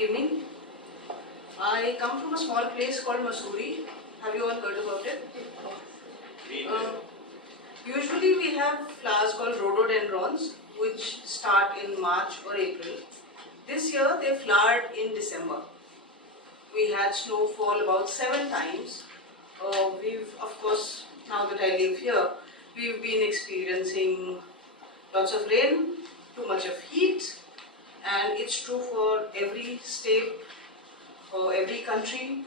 evening. I come from a small place called Mussoorie. Have you all heard about it? Uh, Usually we have flowers called rhododendrons which start in March or April. This year they flowered in December. We had snowfall about 7 times. We've, of course, now that I live here, we've been experiencing lots of rain, too much of heat, and it's true for every state or every country.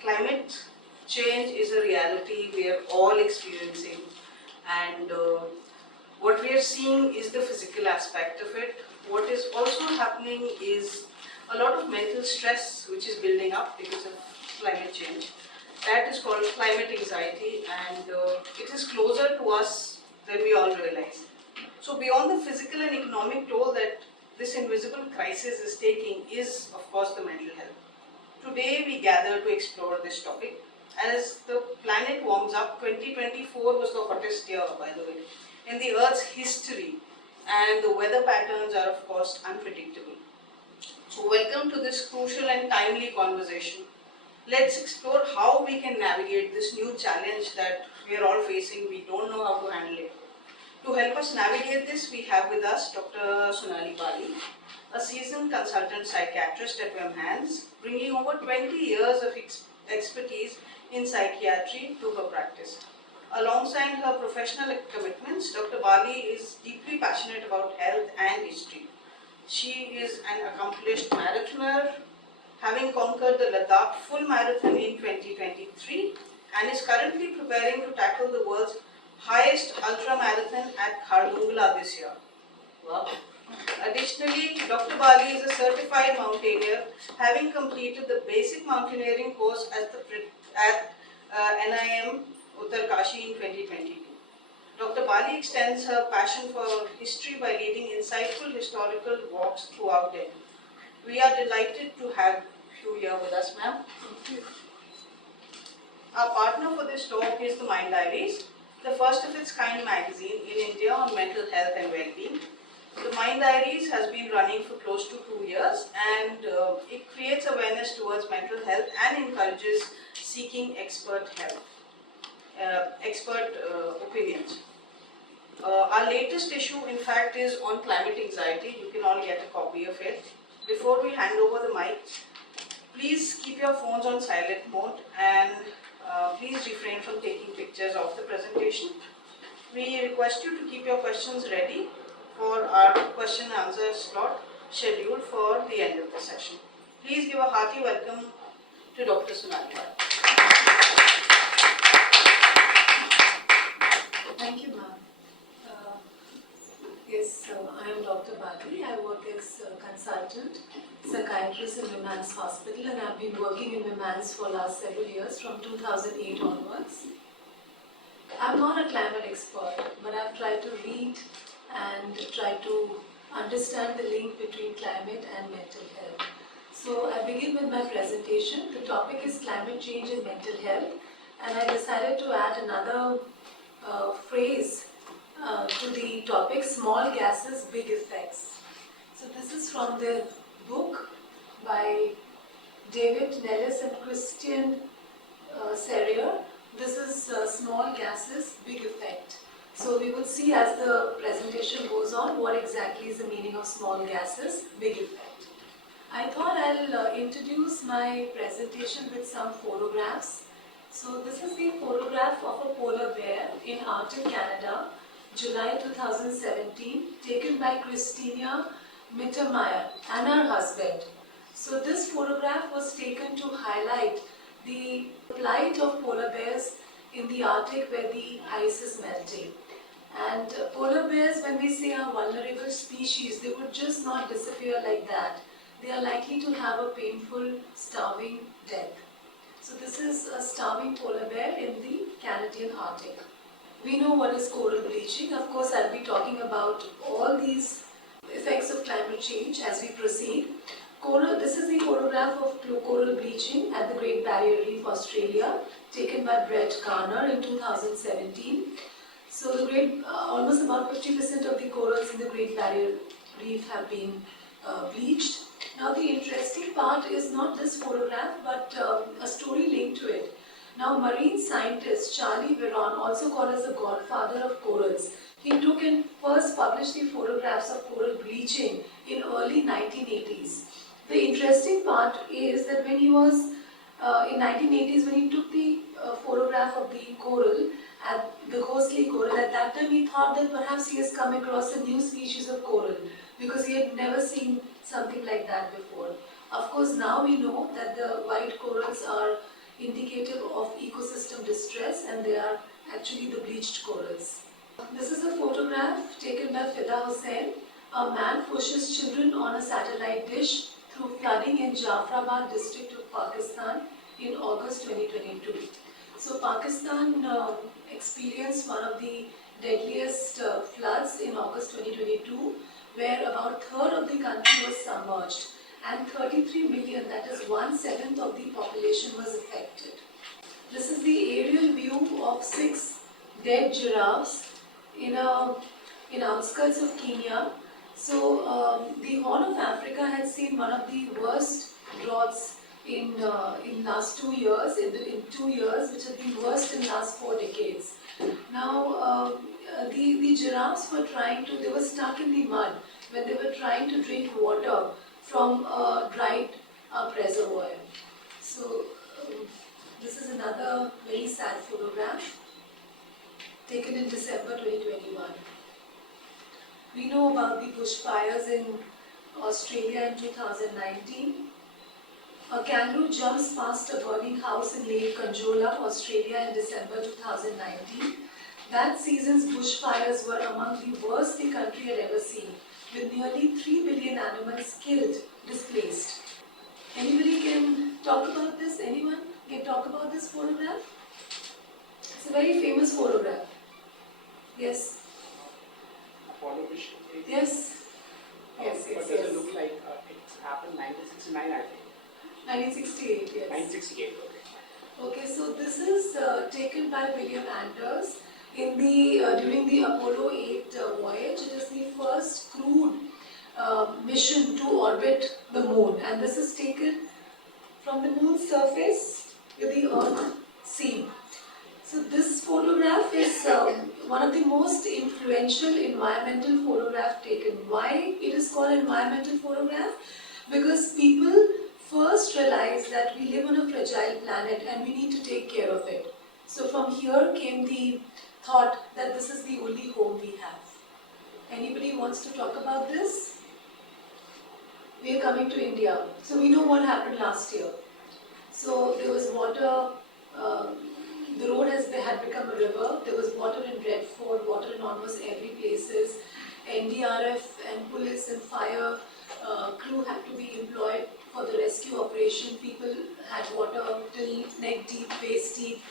Climate change is a reality we are all experiencing, and what we are seeing is the physical aspect of it. What is also happening is a lot of mental stress which is building up because of climate change. That is called climate anxiety, and it is closer to us than we all realize. So beyond the physical and economic toll that this invisible crisis is taking is, of course, the mental health. Today we gather to explore this topic. As the planet warms up, 2024 was the hottest year, by the way, in the Earth's history, and the weather patterns are, of course, unpredictable. So welcome to this crucial and timely conversation. Let's explore how we can navigate this new challenge that we are all facing. We don't know how to handle it. To help us navigate this, we have with us Dr. Sonali Bali, a seasoned consultant psychiatrist at VIMHANS, bringing over 20 years of expertise in psychiatry to her practice. Alongside her professional commitments, Dr. Bali is deeply passionate about health and history. She is an accomplished marathoner, having conquered the Ladakh full marathon in 2023, and is currently preparing to tackle the world's highest ultra-marathon at Khardungla this year. Wow. Additionally, Dr. Bali is a certified mountaineer, having completed the basic mountaineering course at NIM Uttarkashi in 2022. Dr. Bali extends her passion for history by leading insightful historical walks throughout Delhi. We are delighted to have you here with us, ma'am. Thank you. Our partner for this talk is the Mind Diaries, the first of its kind magazine in India on mental health and well-being. The Mind Diaries has been running for close to 2 years, and it creates awareness towards mental health and encourages seeking expert opinions. Our latest issue, in fact, is on climate anxiety. You can all get a copy of it. Before we hand over the mic, please keep your phones on silent mode, and please refrain from taking pictures of the presentation. We request you to keep your questions ready for our question and answer slot scheduled for the end of the session. Please give a hearty welcome to Dr. Sonali. Thank you, ma'am. Yes, I am Dr. Bali. I work as a consultant, psychiatrist in VIMHANS Hospital, and I've been working in VIMHANS for last several years, from 2008 onwards. I'm not a climate expert, but I've tried to read and try to understand the link between climate and mental health. So I begin with my presentation. The topic is climate change and mental health, and I decided to add another phrase to the topic, small gases, big effects. So this is from the book by David Nellis and Christian Serrier. This is small gases, big effect. So we will see as the presentation goes on what exactly is the meaning of small gases, big effect. I thought I'll introduce my presentation with some photographs. So this is the photograph of a polar bear in Arctic Canada, July 2017, taken by Christina Mittermeier and her husband. So this photograph was taken to highlight the plight of polar bears in the Arctic, where the ice is melting. And polar bears, when we say are vulnerable species, they would just not disappear like that. They are likely to have a painful, starving death. So this is a starving polar bear in the Canadian Arctic. We know what is coral bleaching. Of course, I'll be talking about all these effects of climate change as we proceed. This is the photograph of coral bleaching at the Great Barrier Reef, Australia, taken by Brett Garner in 2017. So almost about 50% of the corals in the Great Barrier Reef have been bleached. Now the interesting part is not this photograph but a story linked to it. Now marine scientist Charlie Veron, also called as the godfather of corals, he took and first published the photographs of coral bleaching in early 1980s. The interesting part is that when he was in 1980s, when he took the photograph of the coral, at the ghostly coral, at that time he thought that perhaps he has come across a new species of coral because he had never seen something like that before. Of course, now we know that the white corals are indicative of ecosystem distress and they are actually the bleached corals. This is a photograph taken by Fida Hussain. A man pushes children on a satellite dish through flooding in Jafrabad district of Pakistan in August 2022. So Pakistan experienced one of the deadliest floods in August 2022, where about a third of the country was submerged and 33 million, that is 1/7 of the population, was affected. This is the aerial view of 6 dead giraffes in outskirts of Kenya. So the Horn of Africa had seen one of the worst droughts in last 2 years, in 2 years, which had been worst in last 4 decades. Now the giraffes were they were stuck in the mud when they were trying to drink water from a dried up reservoir. So this is another very sad photograph taken in December 2021. We know about the bushfires in Australia in 2019. A kangaroo jumps past a burning house in Lake Conjola, Australia in December 2019. That season's bushfires were among the worst the country had ever seen, with nearly 3 million animals killed, displaced. Anybody can talk about this? Anyone can talk about this photograph? It's a very famous photograph. Yes? Apollo mission? Yes. Yes, What does it look like? It's happened 1969, I think. 1968, yes. 1968, okay. Okay, so this is taken by William Anders in during the Apollo 8 voyage. It is the first crewed mission to orbit the moon, and this is taken from the moon's surface with the Earth seen. So this photograph is one of the most influential environmental photographs taken. Why it is called environmental photograph? Because people first realized that we live on a fragile planet and we need to take care of it. So from here came the thought that this is the only home we have. Anybody wants to talk about this? We are coming to India. So we know what happened last year. So there was water, the road had become a river. There was water in Redford, water in almost every places. NDRF and police and fire crew had to be employed for the rescue operation. People had water till neck deep, waist deep.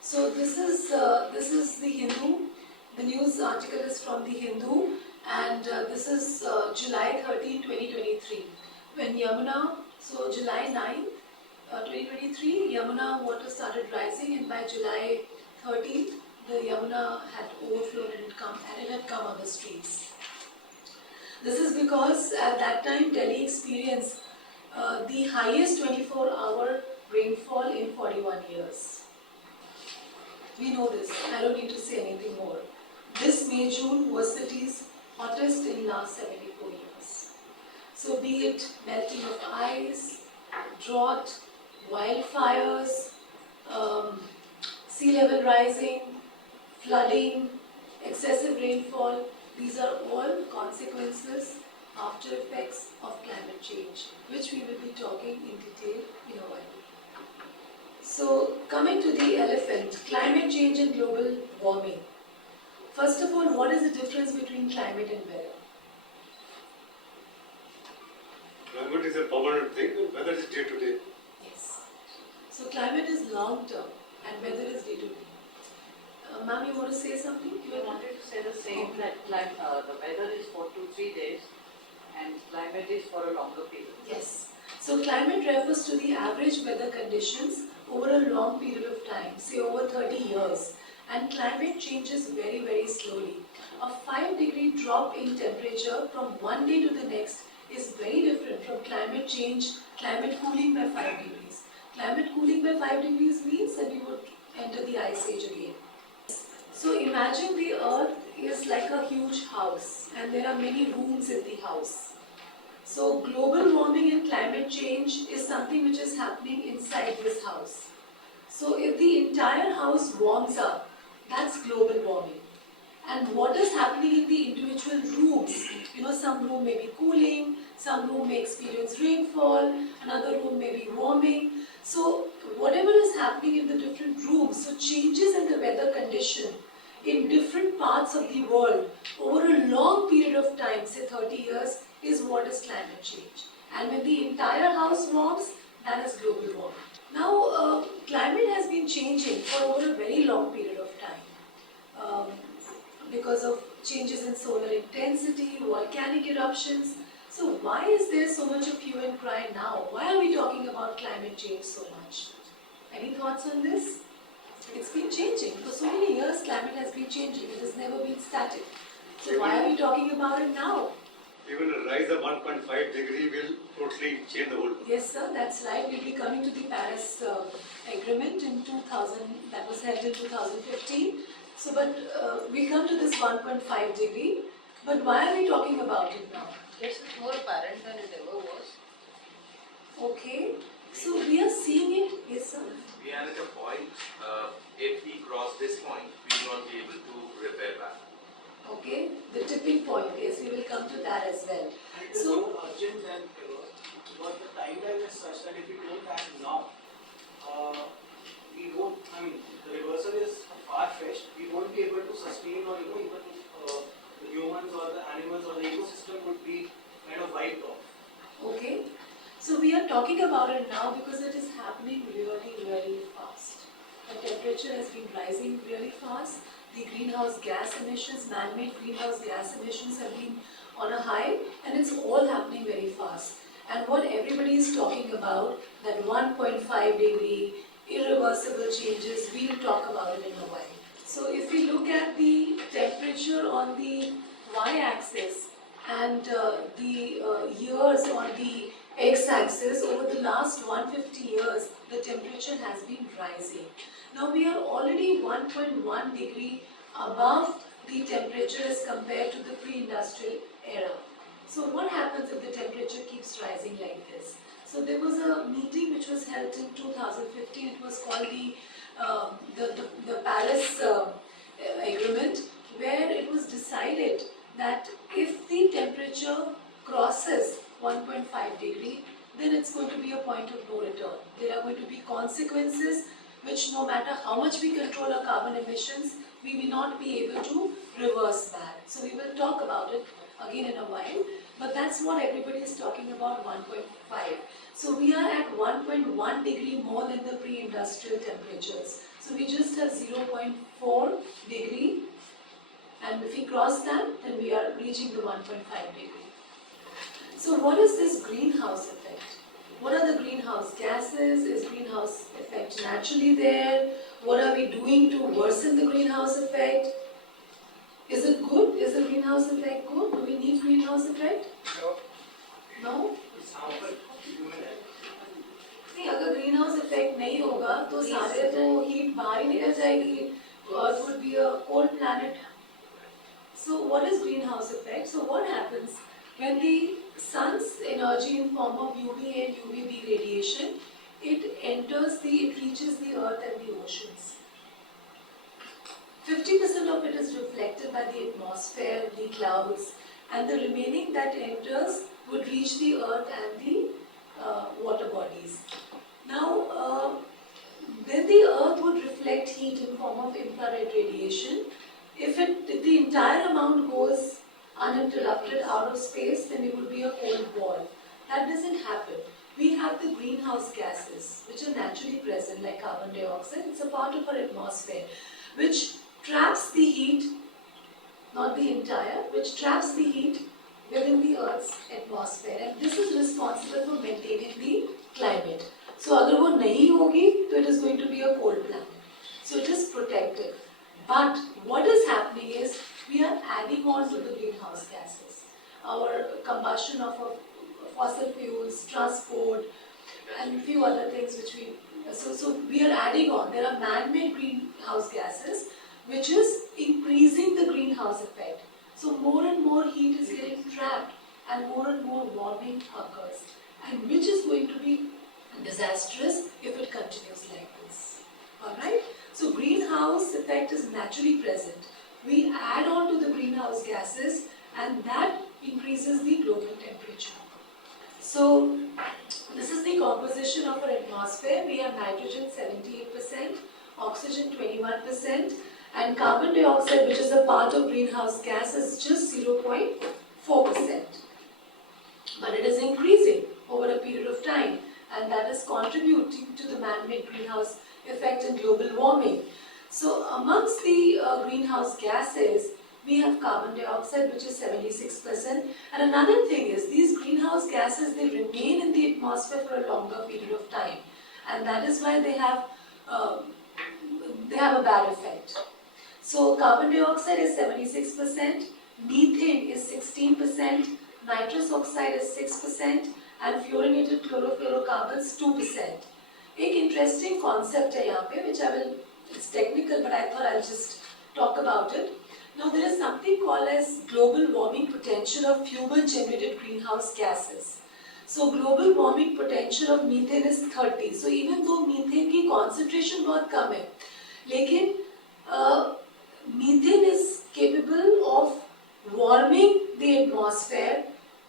So this is the Hindu. The news article is from the Hindu, and this is July 13, 2023, when Yamuna. So July 9, 2023, Yamuna water started rising, and by July 13th, the Yamuna had overflowed and it had come on the streets. This is because at that time Delhi experienced the highest 24-hour rainfall in 41 years. We know this, I don't need to say anything more. This May-June was city's hottest in last 74 years. So be it melting of ice, drought, wildfires, sea level rising, flooding, excessive rainfall, these are all consequences, after effects of climate change, which we will be talking in detail in a while. So coming to the elephant, climate change and global warming. First of all, what is the difference between climate and weather? Climate is a permanent thing, weather is day to day. Yes. So climate is long term and weather is day to day. Ma'am, you want to say something? I wanted to say the same, that the weather is for 2-3 days and climate is for a longer period. Yes. So climate refers to the average weather conditions over a long period of time, say over 30 years. And climate changes very, very slowly. A 5-degree drop in temperature from one day to the next is very different from climate change, climate cooling by 5 degrees. Climate cooling by 5 degrees means that we would enter the ice age again. So imagine the earth is like a huge house and there are many rooms in the house. So global warming and climate change is something which is happening inside this house. So if the entire house warms up, that's global warming. And what is happening in the individual rooms? Some room may be cooling, some room may experience rainfall, another room may be warming. So whatever is happening in the different rooms, so changes in the weather condition in different parts of the world over a long period of time, say 30 years, is what is climate change. And when the entire house warms, that is global warming. Now, climate has been changing for over a very long period of time because of changes in solar intensity, volcanic eruptions. So why is there so much of hue and cry now? Why are we talking about climate change so much? Any thoughts on this? It's been changing. For so many years, climate has been changing. It has never been static. So why are we talking about it now? Even a rise of 1.5 degree will totally change the world. Yes, sir, that's right. We'll be coming to the Paris Agreement in 2000, that was held in 2015. So, but we come to this 1.5 degree. But why are we talking about it now? This is more apparent than it ever was. Okay, so we are seeing it. Yes, sir. We are at a point, if we cross this point, we will not be able to repair back. Okay, the tipping point. Yes, we will come to that as well. And it is So, more urgent than ever because the timeline is such that if we don't act now, the reversal is far-fetched. We won't be able to sustain or even the humans or the animals or the ecosystem would be kind of wiped off. okay, so we are talking about it now because it is happening really, really fast. The temperature has been rising really fast. The greenhouse gas emissions, man-made greenhouse gas emissions have been on a high, and it's all happening very fast. And what everybody is talking about, that 1.5 degree irreversible changes, we'll talk about it in a while. So if we look at the temperature on the y-axis and the years on the x-axis, over the last 150 years, the temperature has been rising. Now we are already 1.1 degree above the temperature as compared to the pre-industrial era. So what happens if the temperature keeps rising like this? So there was a meeting which was held in 2015. It was called the Paris Agreement, where it was decided that if the temperature crosses 1.5 degree, then it's going to be a point of no return. There are going to be consequences which, no matter how much we control our carbon emissions, we will not be able to reverse back. So we will talk about it again in a while, but that's what everybody is talking about, 1.5. So we are at 1.1 degree more than the pre-industrial temperatures. So we just have 0.4 degree, and if we cross that, then we are reaching the 1.5 degree. So what is this greenhouse effect? What are the greenhouse gases? Is greenhouse effect naturally there? What are we doing to worsen the greenhouse effect? Is it good? Is the greenhouse effect good? Do we need greenhouse effect? No? It's harmful to human health. नहीं, अगर greenhouse effect नहीं होगा तो सारे तो heat बाहर ही निकल जाएगी. Earth would be a cold planet. So what is greenhouse effect? So what happens when the sun's energy in form of UVA and UVB radiation, it reaches the earth and the oceans. 50% of it is reflected by the atmosphere, the clouds, and the remaining that enters would reach the earth and the water bodies. Now, then the earth would reflect heat in form of infrared radiation. If the entire amount goes uninterrupted out of space, then it would be a cold wall. That doesn't happen. We have the greenhouse gases, which are naturally present, like carbon dioxide. It's a part of our atmosphere, which traps the heat, not the entire, which traps the heat within the Earth's atmosphere. And this is responsible for maintaining the climate. So, अगर वो नहीं होगी, तो it is going to be a cold planet. So, it is protective. But what is happening is we are adding on to the greenhouse gases. Our combustion of fossil fuels, transport, and a few other things which so we are adding on. There are man-made greenhouse gases which is increasing the greenhouse effect. So more and more heat is getting trapped and more warming occurs, and which is going to be disastrous if it continues like this. Alright? So greenhouse effect is naturally present. We add on to the greenhouse gases and that increases the global temperature. So this is the composition of our atmosphere. We have nitrogen 78%, oxygen 21%, and carbon dioxide, which is a part of greenhouse gas, is just 0.4%. But it is increasing over a period of time, and that is contributing to the man-made greenhouse effect and global warming. So amongst the greenhouse gases, we have carbon dioxide, which is 76%. And another thing is, these greenhouse gases, they remain in the atmosphere for a longer period of time. And that is why they have a bad effect. So carbon dioxide is 76%, methane is 16%, nitrous oxide is 6%, and fluorinated chlorofluorocarbons 2%. एक interesting concept है यहाँ पे, which it's technical, but I thought I'll just talk about it. Now there is something called as global warming potential of human-generated greenhouse gases. So global warming potential of methane is 30. So even though methane की concentration बहुत कम है, लेकिन methane is capable of warming the atmosphere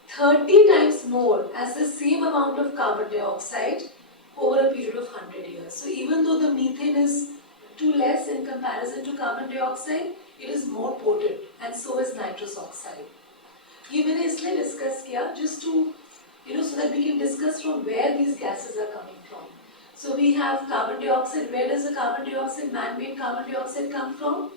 30 times more as the same amount of carbon dioxide over a period of 100 years. So even though the methane is too less in comparison to carbon dioxide, it is more potent, and so is nitrous oxide. ये मैंने इसलिए discuss किया just to, so that we can discuss from where these gases are coming from. So we have carbon dioxide. Where does the carbon dioxide, man-made carbon dioxide, come from?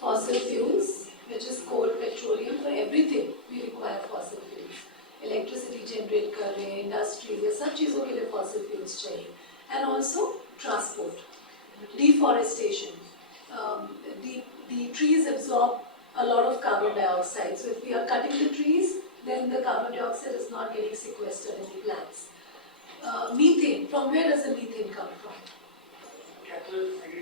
Fossil fuels, which is coal, petroleum. For everything we require fossil fuels. Electricity generate कर रहे हैं, industries, ये सब चीजों के लिए fossil fuels चाहिए. And also transport, deforestation. The trees absorb a lot of carbon dioxide. So if we are cutting the trees, then the carbon dioxide is not getting sequestered in the plants. Methane, from where does the methane come from?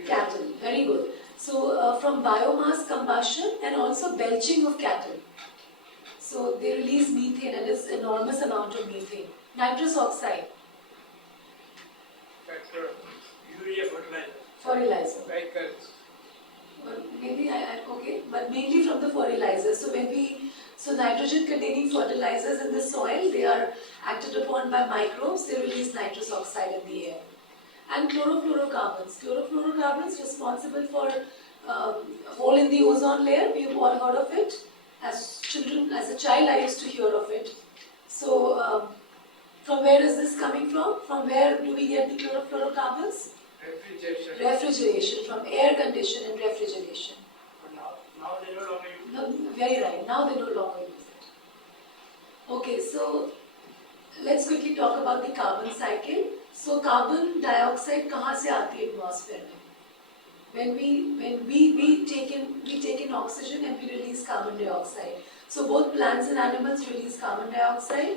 Cattle, very good. So from biomass combustion and also belching of cattle. So they release methane, and it's enormous amount of methane. Nitrous oxide. Urea fertilizer. Fertilizer. Chemicals. Well, maybe okay, but mainly from the fertilizers. So nitrogen containing fertilizers in the soil, they are acted upon by microbes, they release nitrous oxide in the air. And chlorofluorocarbons. Chlorofluorocarbons responsible for hole in the ozone layer. We've all heard of it. As a child, I used to hear of it. So from where is this coming from? From where do we get the chlorofluorocarbons? Refrigeration, from air condition and refrigeration. Now they no longer use. No, very right. Now they no longer use it. Okay, so let's quickly talk about the carbon cycle. So carbon dioxide कहाँ से आती है atmosphere में? When we take in oxygen and we release carbon dioxide. So both plants and animals release carbon dioxide.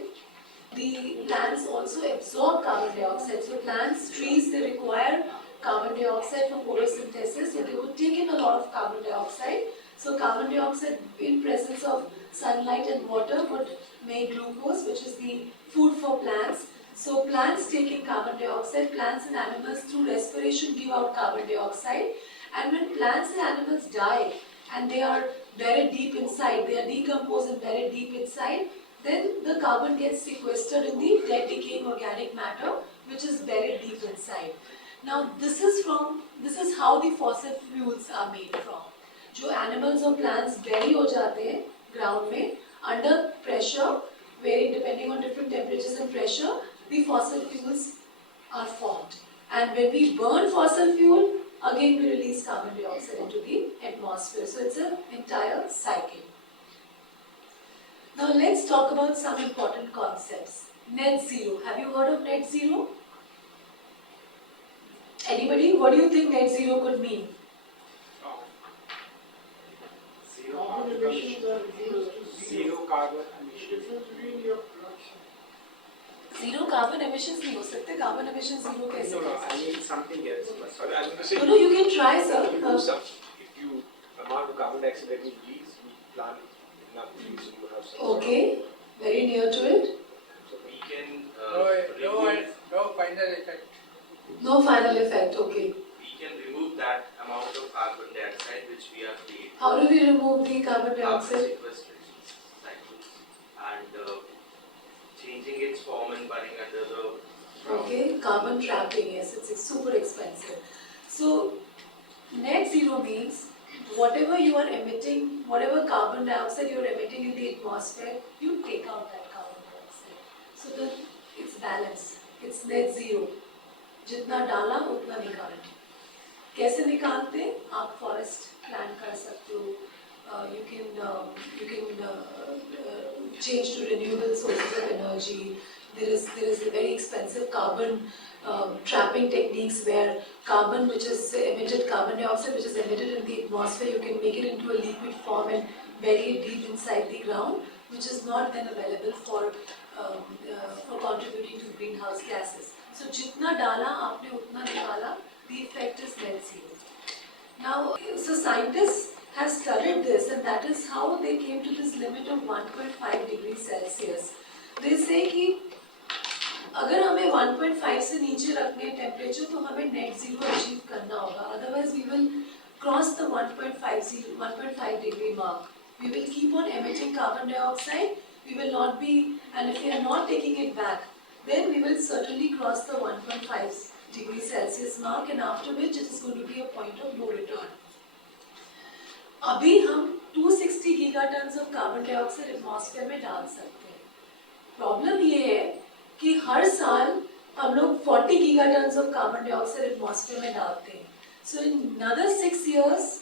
The plants also absorb carbon dioxide. So plants, trees, they require carbon dioxide for photosynthesis. So they would take in a lot of carbon dioxide. So carbon dioxide in presence of sunlight and water would make glucose, which is the food for plants. So plants take in carbon dioxide. Plants and animals through respiration give out carbon dioxide. And when plants and animals die and they are buried deep inside, they are decomposed and buried deep inside, then the carbon gets sequestered in the dead decaying organic matter, which is buried deep inside. Now this is how the fossil fuels are made from. जो animals or plants bury हो जाते हैं ground में under pressure, varying depending on different temperatures and pressure, the fossil fuels are formed. And when we burn fossil fuel, again we release carbon dioxide into the atmosphere. So it's an entire cycle. Now let's talk about some important concepts. Net zero. Have you heard of net zero? Anybody? What do you think net zero could mean? Zero carbon difference between your production? Zero carbon emissions नहीं हो सकते. Carbon emissions zero कैसे? No, I mean something else. Sorry, I was going to say, No, you can try, sir. you do some. If you amount of carbon dioxide that you release, we plan enough to use, you have some. Okay, very near to it. We can No final effect. No final effect. Okay. we can remove that amount of carbon dioxide which we are creating. How do we remove the carbon Carbon dioxide? sequestration cycles and changing its form and burning under the ground. Okay, carbon trapping. Yes, it's super expensive. So net zero means whatever you are emitting, whatever carbon dioxide you are emitting in the atmosphere, you take out that carbon dioxide. So then it's balance. It's net zero. जितना डाला उतना निकालो. कैसे निकालते हैं? आप forest plan कर सकते हो. You can change to renewable sources of energy. There is a very expensive carbon trapping techniques where carbon which is emitted, carbon dioxide which is emitted in the atmosphere, you can make it into a liquid form and bury it deep inside the ground, which is not then available for contributing to greenhouse gases. So जितना डाला आपने उतना निकाला. The effect is net zero. Now, so scientists have studied this, and that is how they came to this limit of 1.5 degrees Celsius. They say कि अगर हमें 1.5 से नीचे रखने टेम्परेचर तो हमें नेट जीरो अचीव करना होगा. Otherwise, we will cross the 1.5 degree mark. We will keep on emitting carbon dioxide. We will not be, and if we are not taking it back, then we will certainly cross the 1.5 degree Celsius mark, and after which it is going to be a point of no return. अभी हम 260 gigatons of carbon dioxide atmosphere में डाल सकते हैं. Problem ये है कि हर साल हम लोग 40 gigatons of carbon dioxide atmosphere में डालते हैं. So in another 6 years,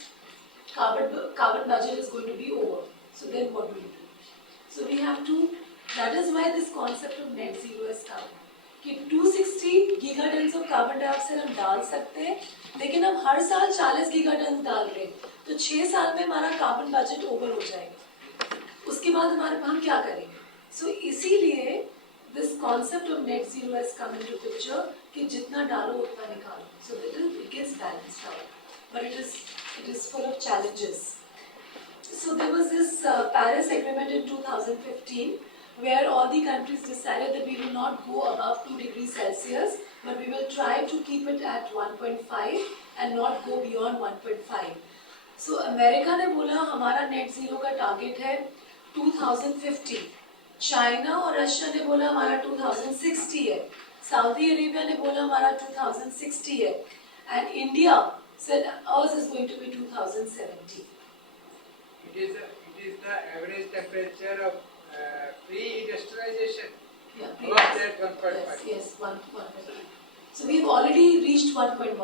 carbon budget is going to be over. So then what do we do? So we have to. That is why this concept of net zero has come. कि 260 gigatons of carbon dioxide हम डाल सकते हैं, लेकिन हम हर साल 40 gigatons डाल रहे हैं, तो 6 साल में हमारा कार्बन बजट ओवर हो जाएगा. उसके बाद हम क्या करेंगे? सो इसीलिए this concept of net zero has come into picture कि जितना डालो उतना निकालो. So it gets balanced out, but it is full of challenges. So there was this Paris Agreement in 2015. Where all the countries decided that we will not go above 2 degrees Celsius, but we will try to keep it at 1.5 and not go beyond 1.5. So America ने बोला हमारा net zero का target है 2050. China और Russia ने बोला हमारा 2060 है. Saudi Arabia ने बोला हमारा 2060 है. And India said ours is going to be 2070. It is the average temperature of pre-industrialization. Yeah, Above that 1.5. Yes, 1.5. So we've already reached 1.1.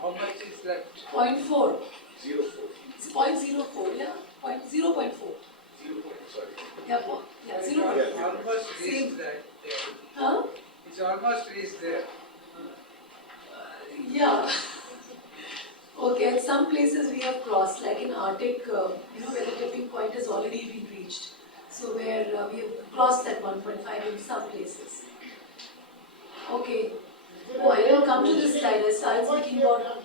How much is left? 0.4. 0.4. It's 0.04, yeah? 0.4. 0. Sorry. Yeah, yeah, 0. It's almost Same. reached that there. Huh? It's almost reached there. Yeah. Okay, at some places we have crossed, like in Arctic, where the tipping point has already been reached. So where we have crossed that 1.5 in some places. Okay. Oh, I will come to this slide. I started speaking about.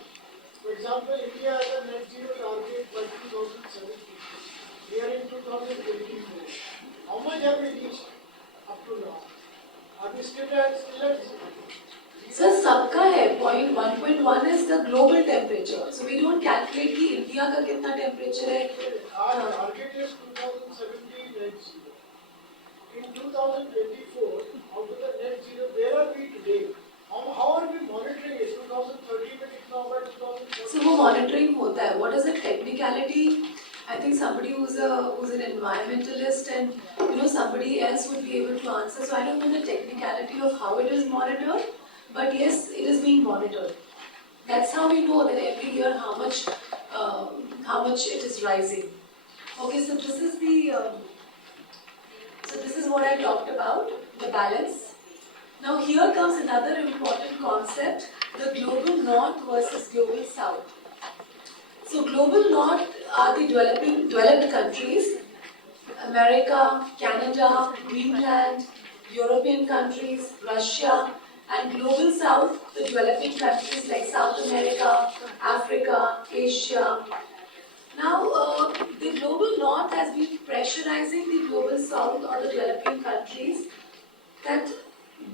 For example, India has a net zero target by 2070. We are in 2024. How much have we reached up to now? Are we still at zero? Sir, सबका है. Point 1.1 is the global temperature. So we don't calculate कि India का कितना temperature है. Our target is 2070 net zero. In 2024, out of the net zero, where are we today? How are we monitoring it? 2030 में कितना होगा? 2040? So वो monitoring होता है. What is the technicality? I think somebody who's an environmentalist and somebody else would be able to answer. So I don't know the technicality of how it is monitored, but yes, it is being monitored. That's how we know that every year how much it is rising. Okay, so this is this is what I talked about, the balance. Now here comes another important concept, the global north versus global south. So global north are the developed countries America, Canada, Greenland, European countries, Russia, and global south, the developing countries like South America, Africa, Asia. Now, the global north has been pressurizing the global south or the developing countries that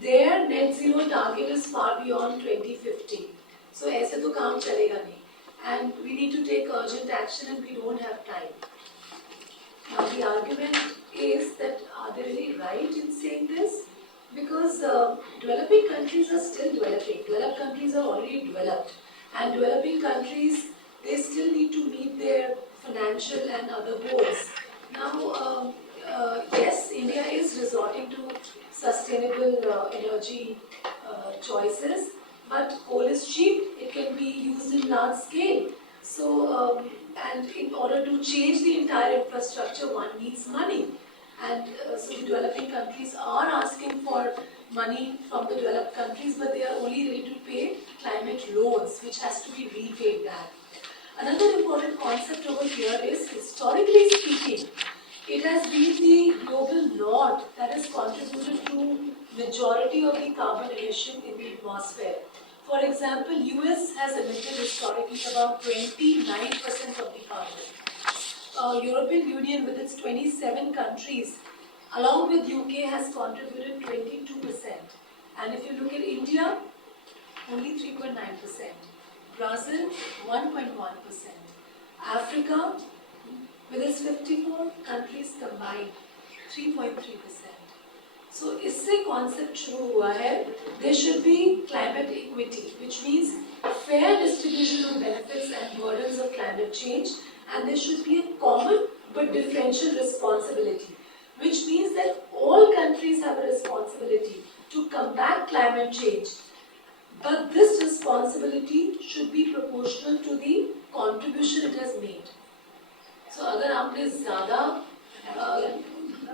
their net zero target is far beyond 2050. So, ऐसे तो काम चलेगा नहीं. And we need to take urgent action and we don't have time. Now the argument is that are they really right in saying this? Because developing countries are still developing. Developed countries are already developed. And developing countries, they still need to meet their financial and other goals. Now, yes, India is resorting to sustainable energy choices, but coal is cheap, it can be used in large scale. So, and in order to change the entire infrastructure, one needs money. And so the developing countries are asking for money from the developed countries, but they are only ready to pay climate loans, which has to be repaid back. Another important concept over here is, historically speaking, it has been the global north that has contributed to majority of the carbon emission in the atmosphere. For example, US has emitted historically about 29% of the carbon. European Union with its 27 countries, along with UK, has contributed 22%. And if you look at India, only 3.9%. Brazil, 1.1%. Africa, with its 54 countries combined, 3.3%. So, इससे concept शुरू हुआ है, there should be climate equity, which means a fair distribution of benefits and burdens of climate change, and there should be a common but differential responsibility, which means that all countries have a responsibility to combat climate change. But this responsibility should be proportional to the contribution it has made. So, अगर आपने ज़्यादा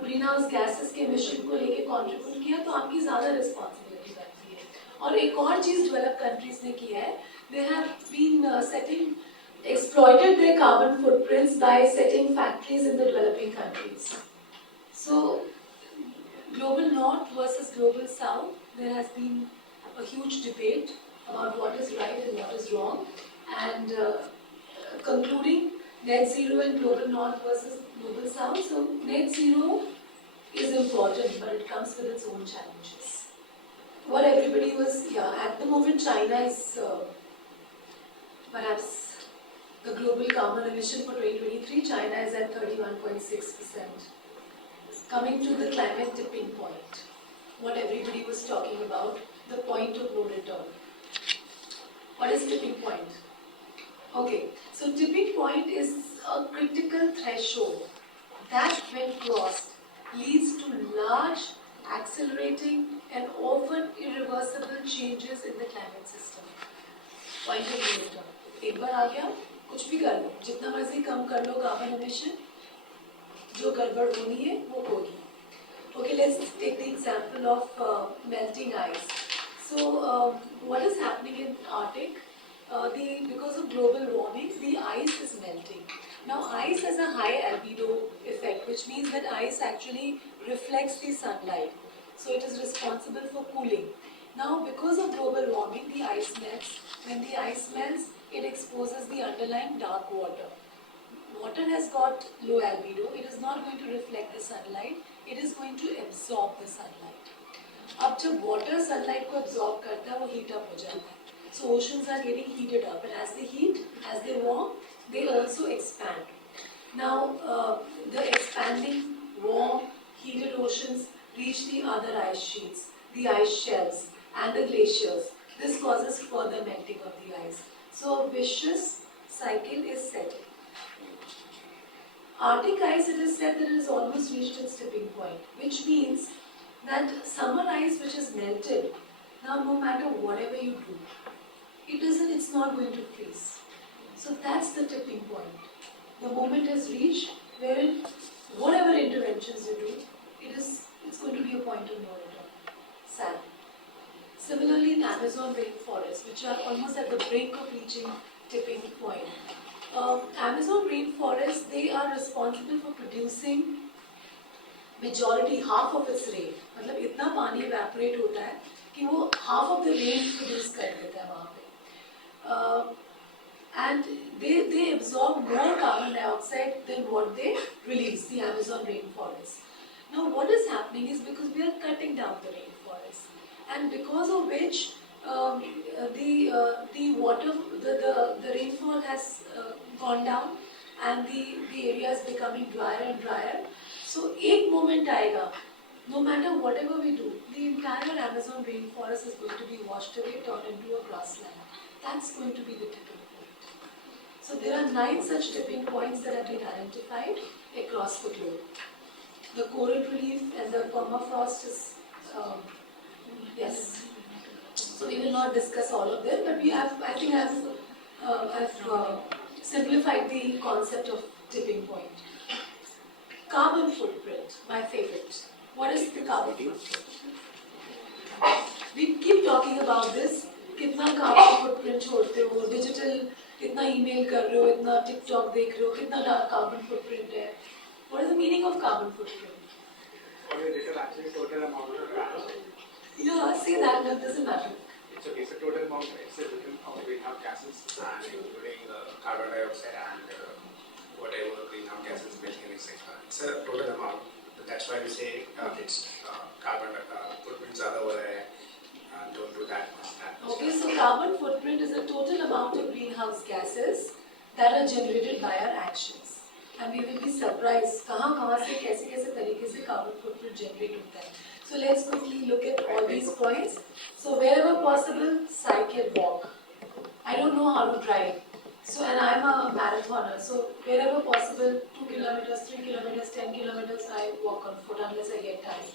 green house gases के emission को लेके contribute किया तो आपकी ज़्यादा रिस्पॉन्सिबिलिटी बनती है. और एक और चीज़ डेवलप कंट्रीज ने की है, they have been exploited their carbon footprints by setting factories in the developing countries. So, global north versus global south, there has been a huge debate about what is right and what is wrong, and concluding net zero and global north versus global south. So net zero is important, but it comes with its own challenges. What everybody was, at the moment China is perhaps the global carbon emission for 2023, China is at 31.6%. Coming to the climate tipping point, what everybody was talking about, the point of no return. What is tipping point? Okay, so tipping point is a critical threshold that, when crossed, leads to large, accelerating and often irreversible changes in the climate system. Point of no return. एक बार आ गया, कुछ भी कर लो, जितना मर्जी कम कर low carbon emission, जो गड़बड़ होनी है वो होगी. Okay, let's take the example of melting ice. So, what is happening in Arctic? Because of global warming, the ice is melting. Now, ice has a high albedo effect, which means that ice actually reflects the sunlight. So, it is responsible for cooling. Now, because of global warming, the ice melts. When the ice melts, it exposes the underlying dark water. Water has got low albedo. It is not going to reflect the sunlight. It is going to absorb the sunlight. अब जब water sunlight को absorb करता है, वो heat up हो जाता है. So oceans are getting heated up, and as they heat, as they warm, they also expand. Now, the expanding, warm, heated oceans reach the other ice sheets, the ice shelves, and the glaciers. This causes further melting of the ice. So a vicious cycle is setting. Arctic ice, it is said that it has almost reached its tipping point, which means that summer ice which is melted, now no matter whatever you do, it's not going to freeze. So that's the tipping point. The moment has reached wherein whatever interventions you do, it's going to be a point of no return. Sad. Similarly, in Amazon rainforests, which are almost at the brink of reaching tipping point. Amazon rainforests, they are responsible for producing majority, half of its rain, मतलब इतना पानी evaporate होता है कि वो half of the rain produce कर देता है वहाँ पे. And they absorb more carbon dioxide than what they release, the Amazon rainforest. Now what is happening is because we are cutting down the rainforest, and because of which the water, the rainfall has gone down, and the area is becoming drier and drier. So एक moment आएगा, no matter whatever we do, the entire Amazon rainforest is going to be washed away, turned into a grassland. That's going to be the tipping point. So there are 9 such tipping points that have been identified across the globe. The coral reef and the permafrost is, yes. So we will not discuss all of them, but we have, I think I've simplified the concept of tipping point. Carbon footprint, my favorite. What is the carbon footprint? We keep talking about this. कितना carbon footprint छोड़ते हो, digital कितना email कर रहे हो, इतना TikTok देख रहे हो, कितना carbon footprint है. What is the meaning of carbon footprint? What is it actually total amount of carbon? Yeah, say that, but doesn't matter. It's okay, so total amount, it's a total of greenhouse gases and including carbon dioxide and whatever greenhouse gases methane, etc. It's a total amount. That's why we say it's carbon footprint ज़्यादा हो रहा है. Don't do that much. Okay, so carbon footprint is the total amount of greenhouse gases that are generated by our actions. And we will be surprised कहाँ से कैसे तरीके से carbon footprint generate होता है. So let's quickly look at all these points. So wherever possible, cycle, walk. I don't know how to drive. So, and I'm a marathoner. So wherever possible, 2 kilometers, 3 kilometers, 10 kilometers, I walk on foot unless I get tired.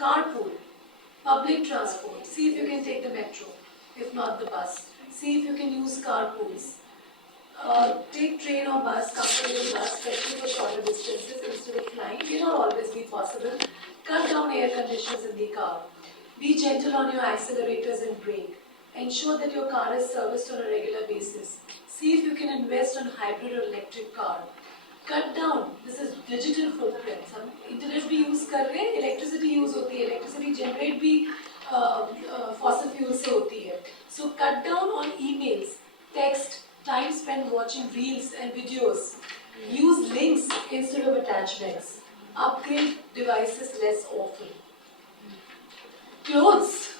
Carpool. Public transport. See if you can take the metro, if not the bus. See if you can use carpools. Take train or bus, comfortable bus, especially for shorter distances instead of flying. It may not always be possible. Cut down air conditions in the car. Be gentle on your accelerators and brake. Ensure that your car is serviced on a regular basis. See if you can invest on hybrid or electric car. Cut down. This is digital footprint. हम internet भी use कर रहे हैं, electricity use होती है, electricity generate भी fossil fuel से होती है. So cut down on emails, text, time spent watching reels and videos. Use links instead of attachments. Upgrade devices less often. Clothes.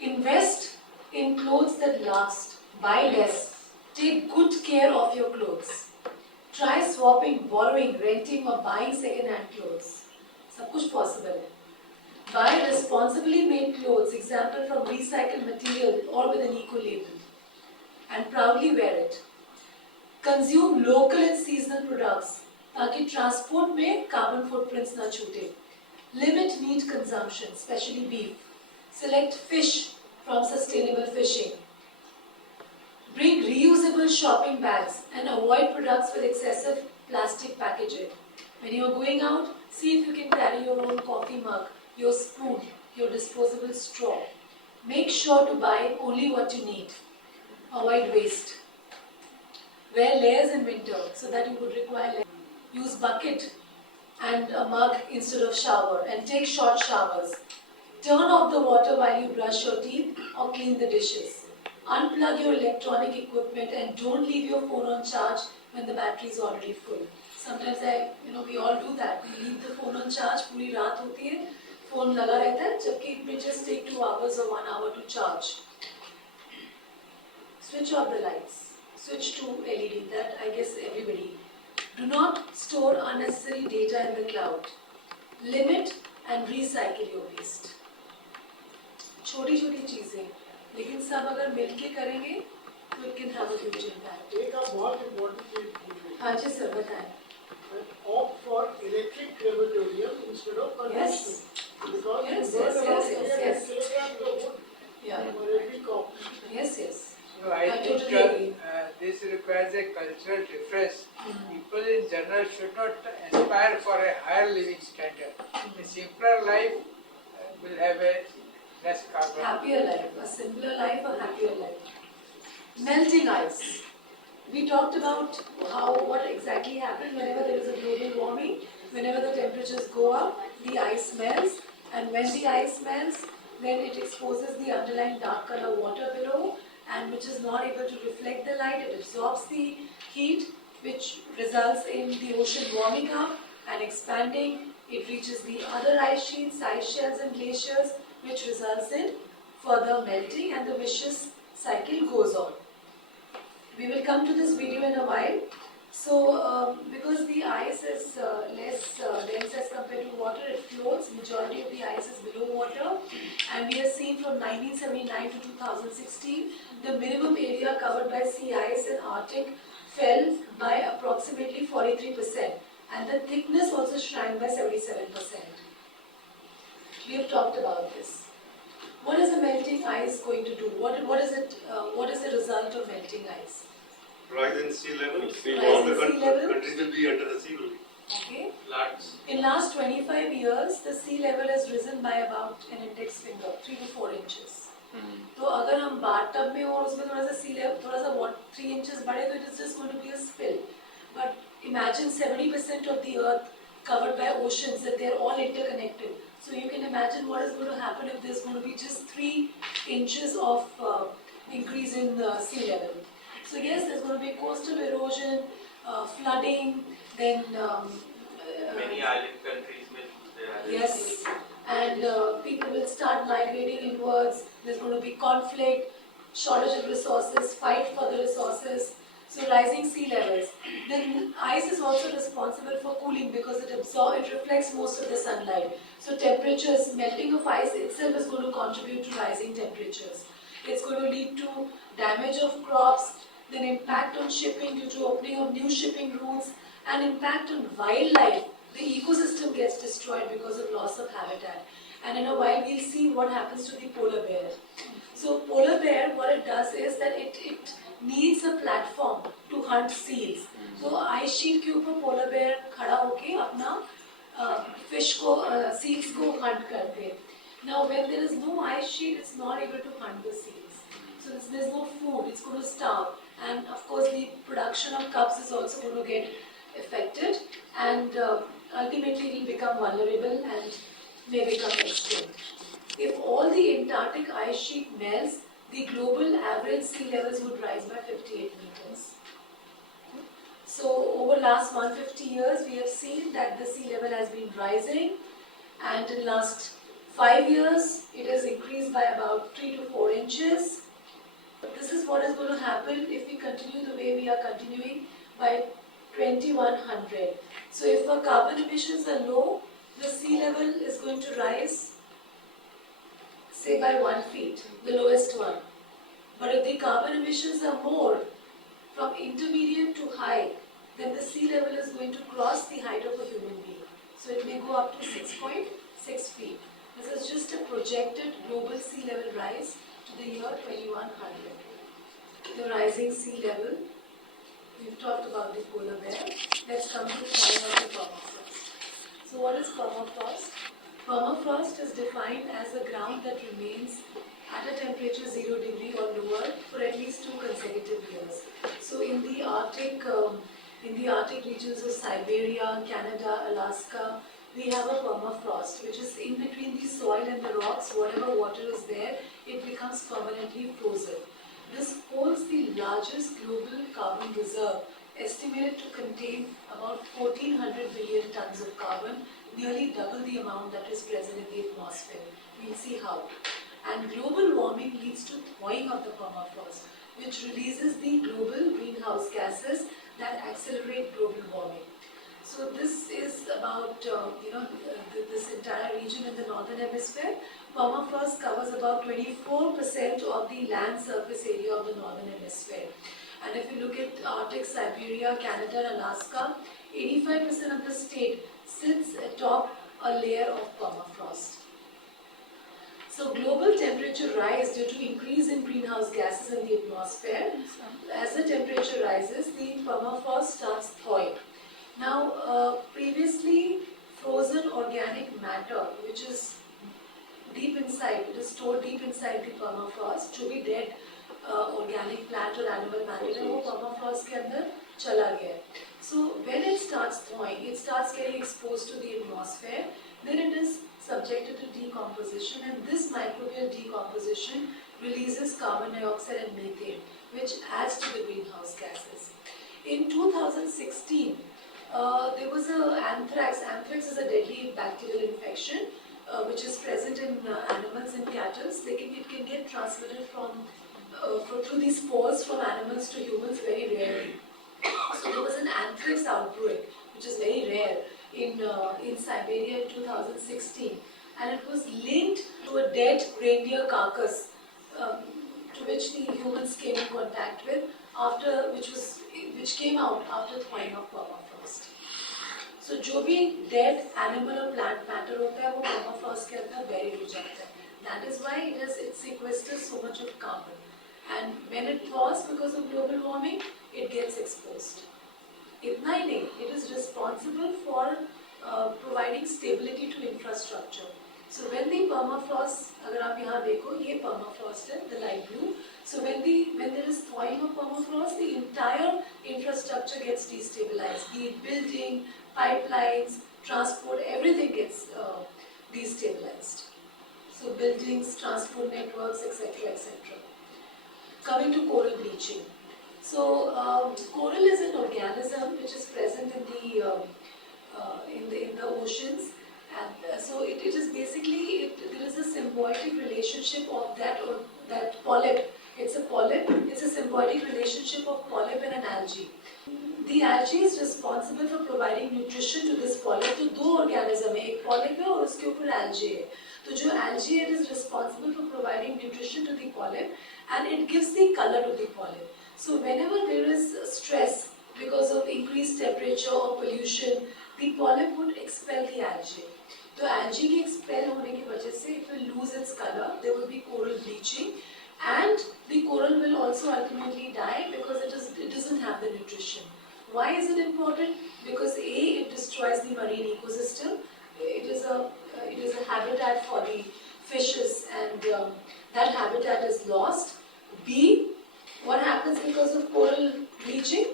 Invest in clothes that last. Buy less. Take good care of your clothes. Try swapping, borrowing, renting or buying second-hand clothes. सब कुछ possible है. Buy responsibly made clothes, example from recycled material or with an eco label, and proudly wear it. Consume local and seasonal products ताकि transport में carbon footprints ना छूटे. Limit meat consumption, especially beef. Select fish from sustainable fishing. Bring reusable shopping bags and avoid products with excessive plastic packaging. When you are going out, see if you can carry your own coffee mug, your spoon, your disposable straw. Make sure to buy only what you need. Avoid waste. Wear layers in winter so that you would require layers. Use bucket and a mug instead of shower and take short showers. Turn off the water while you brush your teeth or clean the dishes. Unplug your electronic equipment and don't leave your phone on charge when the battery is already full. Sometimes we all do that. We leave the phone on charge, पूरी रात होती है, phone लगा रहता है, जबकि it may just take 2 hours or 1 hour to charge. Switch off the lights. Switch to LED. That I guess everybody. Do not store unnecessary data in the cloud. Limit and recycle your waste. छोटी-छोटी चीजें. लेकिन सब अगर मिलके करेंगे तो it can have a huge impact. एक आप बहुत important चीज पूछ रहे हैं. हाँ जी सर बताएं. Opt for electric crematorium instead of conventional. Because Yes, you yes, burn yes, around yes, 300 kilograms of wood Yeah. for every copy. Yes, yes. So I I think totally agree. this requires a cultural difference. People in general should not aspire for a higher living standard. A simpler life will have a less carbon. Happier life, a simpler life, a happier life. Melting ice. We talked about what exactly happened whenever there is a global warming. Whenever the temperatures go up, the ice melts, and when the ice melts, then it exposes the underlying dark color water below, and which is not able to reflect the light. It absorbs the heat, which results in the ocean warming up and expanding. It reaches the other ice sheets, ice shelves and glaciers, which results in further melting, and the vicious cycle goes on. We will come to this video in a while. So, because the ice is less dense as compared to water, it floats. Majority of the ice is below water, and we have seen from 1979 to 2016, the minimum area covered by sea ice in Arctic fell by approximately 43%, and the thickness also shrank by 77%. We have talked about this. What is the melting ice going to do? What is it? What is the result of melting ice? Rise in sea level. Rise All in the sea level. countries will be under the sea. Okay. Floods. In last 25 years, the sea level has risen by about an index finger, 3 to 4 inches. तो अगर हम bathtub में और उसमें थोड़ा सा sea level, थोड़ा सा 3 inches बढ़े, तो it is just going to be a spill. But imagine 70% of the earth covered by oceans, that they are all interconnected. So you can imagine what is going to happen if there's going to be just 3 inches of increase in sea level. So yes, there's going to be coastal erosion, flooding, then Many island countries may lose their islands. yes, and people will start migrating inwards. There's going to be conflict, shortage of resources, fight for the resources. So rising sea levels. Then ice is also responsible for cooling because it reflects most of the sunlight. So temperatures, melting of ice itself is going to contribute to rising temperatures. It's going to lead to damage of crops, then impact on shipping due to opening of new shipping routes, and impact on wildlife. The ecosystem gets destroyed because of loss of habitat. And in a while we'll see what happens to the polar bear. So polar bear, what it does is that it needs a platform to hunt seals. So ice sheet के ऊपर polar bear खड़ा होके अपना fish को seals को hunt करते हैं. Now when there is no ice sheet, it's not able to hunt the seals. So there's no food, it's going to starve. And of course the production of cubs is also going to get affected, and ultimately it will become vulnerable and may become extinct. If all the Antarctic ice sheet melts, the global average sea levels would rise by 58 meters. So over last 150 years, we have seen that the sea level has been rising, and in last 5 years, it has increased by about 3 to 4 inches. This is what is going to happen if we continue the way we are continuing by 2100. So if the carbon emissions are low, the sea level is going to rise, say by 1 feet, the lowest one. But if the carbon emissions are more, from intermediate to high, then the sea level is going to cross the height of a human being. So it may go up to 6.6 feet. This is just a projected global sea level rise to the year 2100. The rising sea level. We've talked about the polar bear. Let's come to the permafrost. So what is permafrost? Permafrost is defined as a ground that remains at a temperature 0 degree or lower for at least 2 consecutive years. So in the Arctic regions of Siberia, Canada, Alaska, we have a permafrost, which is in between the soil and the rocks. Whatever water is there, it becomes permanently frozen. This holds the largest global carbon reserve, estimated to contain about 1400 billion tons of carbon, nearly double the amount that is present in the atmosphere. We'll see how. And global warming leads to thawing of the permafrost, which releases the global greenhouse gases that accelerate global warming. So this is about this entire region in the northern hemisphere. Permafrost covers about 24% of the land surface area of the northern hemisphere. And if you look at Arctic, Siberia, Canada and Alaska, 85% of the state sits atop a layer of permafrost. So global temperature rise due to increase in greenhouse gases in the atmosphere. As the temperature rises, the permafrost starts thawing. Now, previously frozen organic matter, which is deep inside, it is stored deep inside the permafrost, जो भी dead organic plant or animal matter है वो permafrost के अंदर चला गया है. So when it starts thawing, it starts getting exposed to the atmosphere, then it is subjected to decomposition, and this microbial decomposition releases carbon dioxide and methane, which adds to the greenhouse gases. In 2016, there was anthrax. Anthrax is a deadly bacterial infection which is present in animals and cattle. It can get transmitted through these spores from animals to humans very rarely. So there was an anthrax outbreak, which is very rare in Siberia in 2016, and it was linked to a dead reindeer carcass to which the humans came in contact with which came out after thawing of permafrost. So जो भी dead animal or plant matter होता है वो permafrost के अंदर buried हो जाता है. That is why it sequesters so much of carbon. And when it thaws because of global warming, it gets exposed. इतना ही नहीं, it is responsible for providing stability to infrastructure. So when the permafrost, अगर आप यहाँ देखो, ये permafrost है, the light blue. So when there is thawing of permafrost, the entire infrastructure gets destabilized. The building, pipelines, transport, everything gets destabilized. So buildings, transport networks, etc., etc. Coming to coral bleaching. So coral is an organism which is present in the oceans, and so it is basically there is a symbiotic relationship of that polyp. It's a polyp. It's a symbiotic relationship of polyp and an algae. The algae is responsible for providing nutrition to this polyp. तो दो organism है, एक polyp है और उसके ऊपर algae है. तो जो algae है, it is responsible for providing nutrition to the polyp, and it gives the color to the polyp. So whenever there is stress because of increased temperature or pollution, the polyp would expel the algae. तो algae के expel होने की वजह से it will lose its color. There will be coral bleaching, and the coral will also ultimately die because it doesn't have the nutrition. Why is it important? Because A, it destroys the marine ecosystem. It is a habitat for the fishes, and that habitat is lost. B, what happens because of coral bleaching?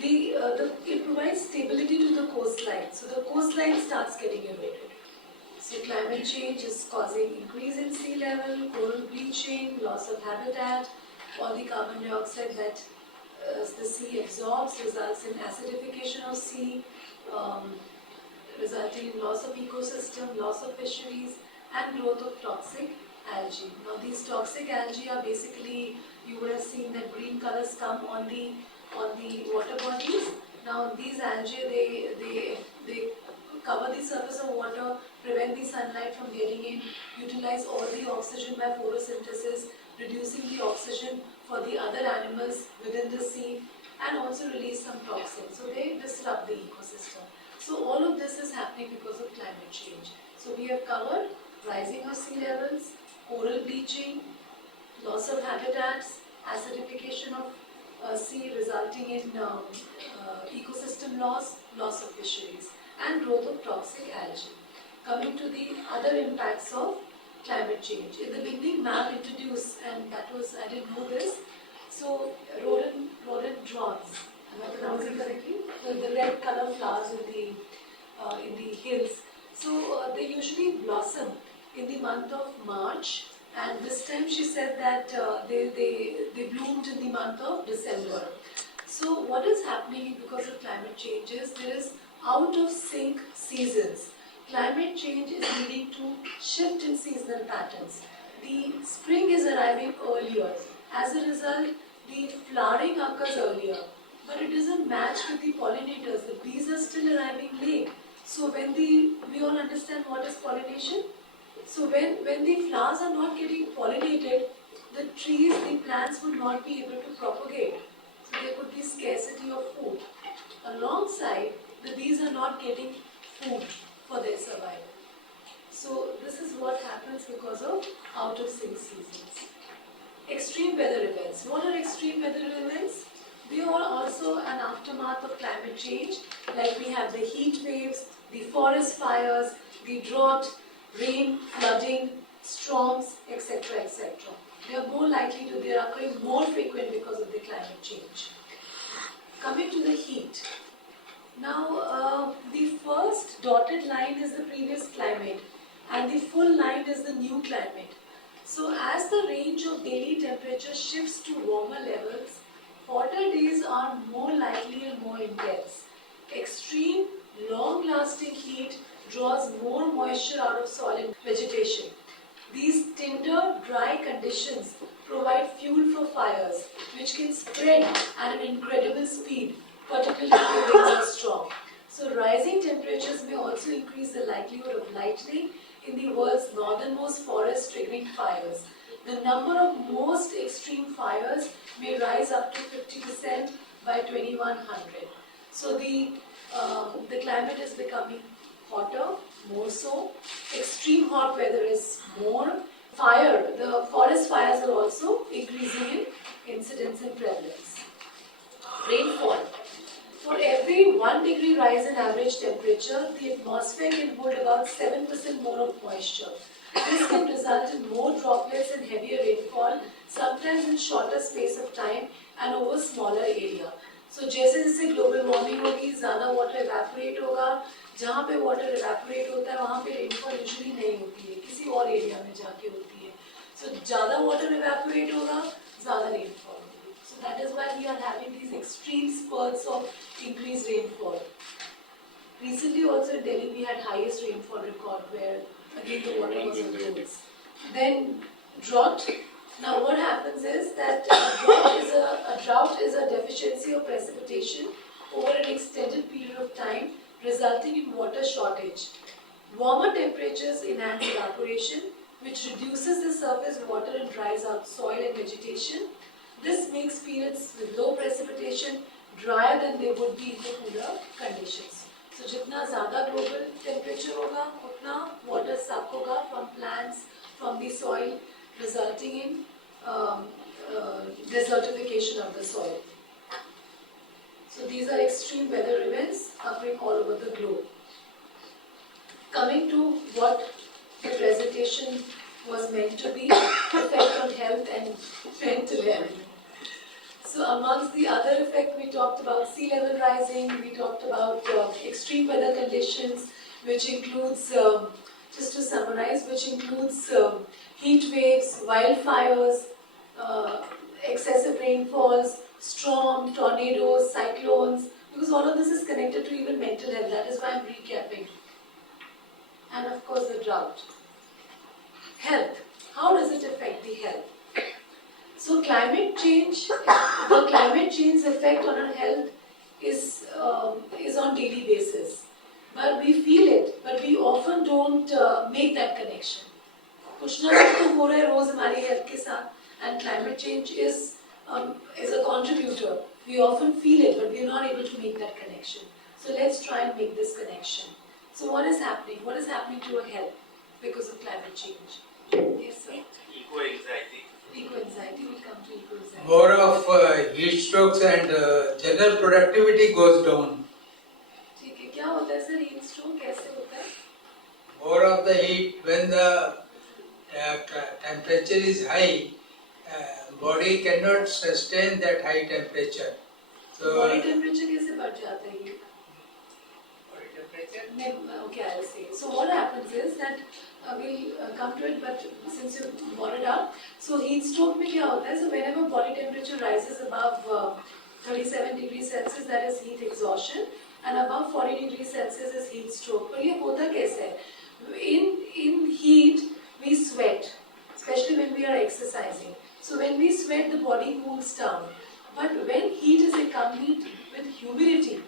It provides stability to the coastline. So the coastline starts getting eroded. So climate change is causing increase in sea level, coral bleaching, loss of habitat, all the carbon dioxide that the sea absorbs results in acidification of sea, resulting in loss of ecosystem, loss of fisheries, and growth of toxic algae. Now these toxic algae are basically, you would have seen that green colors come on the water bodies. Now these algae, they cover the surface of water, prevent the sunlight from getting in, utilize all the oxygen by photosynthesis, reducing the oxygen for the other animals within the sea, and also release some toxins. So they disrupt the ecosystem. So all of this is happening because of climate change. So we have covered rising of sea levels, coral bleaching, loss of habitats, acidification of sea resulting in ecosystem loss, loss of fisheries, and growth of toxic algae. Coming to the other impacts of climate change. In the beginning, ma'am introduced, and that was, I didn't know this, so rhododendrons, am I pronouncing correctly? The red color flowers in the hills. So they usually blossom in the month of March, and this time she said that they bloomed in the month of December. So what is happening because of climate change is there is out of sync seasons. Climate change is leading to shift in seasonal patterns. The spring is arriving earlier. As a result, the flowering occurs earlier, but it doesn't match with the pollinators. The bees are still arriving late. So we all understand what is pollination. So when the flowers are not getting pollinated, the trees, the plants would not be able to propagate. So there could be scarcity of food. Alongside, the bees are not getting food for their survival. So this is what happens because of out of sync seasons. Extreme weather events. What are extreme weather events? They are also an aftermath of climate change. Like we have the heat waves, the forest fires, the drought, rain, flooding, storms, etc., etc. They are more likely to, they are occurring more frequent because of the climate change. Coming to the heat. Now, the first dotted line is the previous climate and the full line is the new climate. So, as the range of daily temperature shifts to warmer levels, hotter days are more likely and more intense. Extreme, long-lasting heat draws more moisture out of soil and vegetation. These tinder, dry conditions provide fuel for fires, which can spread at an incredible speed, particularly if the winds are strong. So rising temperatures may also increase the likelihood of lightning in the world's northernmost forests, triggering fires. The number of most extreme fires may rise up to 50% by 2100. So the climate is becoming hotter, more so. Extreme hot weather is more. The forest fires are also increasing in incidence and prevalence. Rainfall. For every 1 degree rise in average temperature, the atmosphere can hold about 7% more of moisture. This can result in more droplets and heavier rainfall, sometimes in shorter space of time and over smaller area. So जैसे जैसे global warming होगी, ज़्यादा water evaporate होगा, जहाँ पे water evaporate होता है वहाँ पे rainfall usually नहीं होती है, किसी और area में जाके होती है. So ज़्यादा water evaporate होगा, ज़्यादा rainfall होगी. So that is why we are having these extreme spurts of increased rainfall. Recently also in Delhi we had highest rainfall record where again the water was on roads. Then drought. Now what happens is that a drought is a deficiency of precipitation over an extended period of time resulting in water shortage. Warmer temperatures enhance evaporation, which reduces the surface water and dries out soil and vegetation. This makes periods with low precipitation drier than they would be in the cooler conditions. So जितना ज़्यादा global temperature होगा, उतना water suck होगा from plants, from the soil, resulting in desertification of the soil. So these are extreme weather events occurring all over the globe. Coming to what the presentation was meant to be, effect on health and mental health. So amongst the other effect, we talked about sea level rising, we talked about extreme weather conditions, which includes, just to summarize, which includes heat waves, wildfires, excessive rainfalls, storm, tornadoes, cyclones, because all of this is connected to even mental health. That is why I'm recapping. And of course the drought. Health. How does it affect the health? So climate change, the climate change effect on our health is on daily basis. But we feel it, but we often don't make that connection. कुछ ना कुछ तो हो रहा है रोज हमारी health के साथ, and climate change is a contributor. We often feel it, but we are not able to make that connection. So let's try and make this connection. So what is happening? What is happening to our health because of climate change? Yes, sir. Eco-anxiety. Eco-anxiety, we'll come to eco-anxiety. More of heat strokes and general productivity goes down. ठीक है, क्या होता है sir heat stroke कैसे होता है? More of the heat when the temperature is high, body cannot sustain that high temperature. So Body temperature कैसे बढ़ जाता है ये? body temperature. Okay, I'll say. So what happens is that we'll come to it, but since you brought it up, so heat stroke में क्या होता है? So whenever body temperature rises above 37 degrees Celsius, that is heat exhaustion, and above 40 degrees Celsius is heat stroke. पर ये होता कैसे है? In heat we sweat, especially when we are exercising. So when we sweat, the body cools down. But when heat is accompanied with humidity,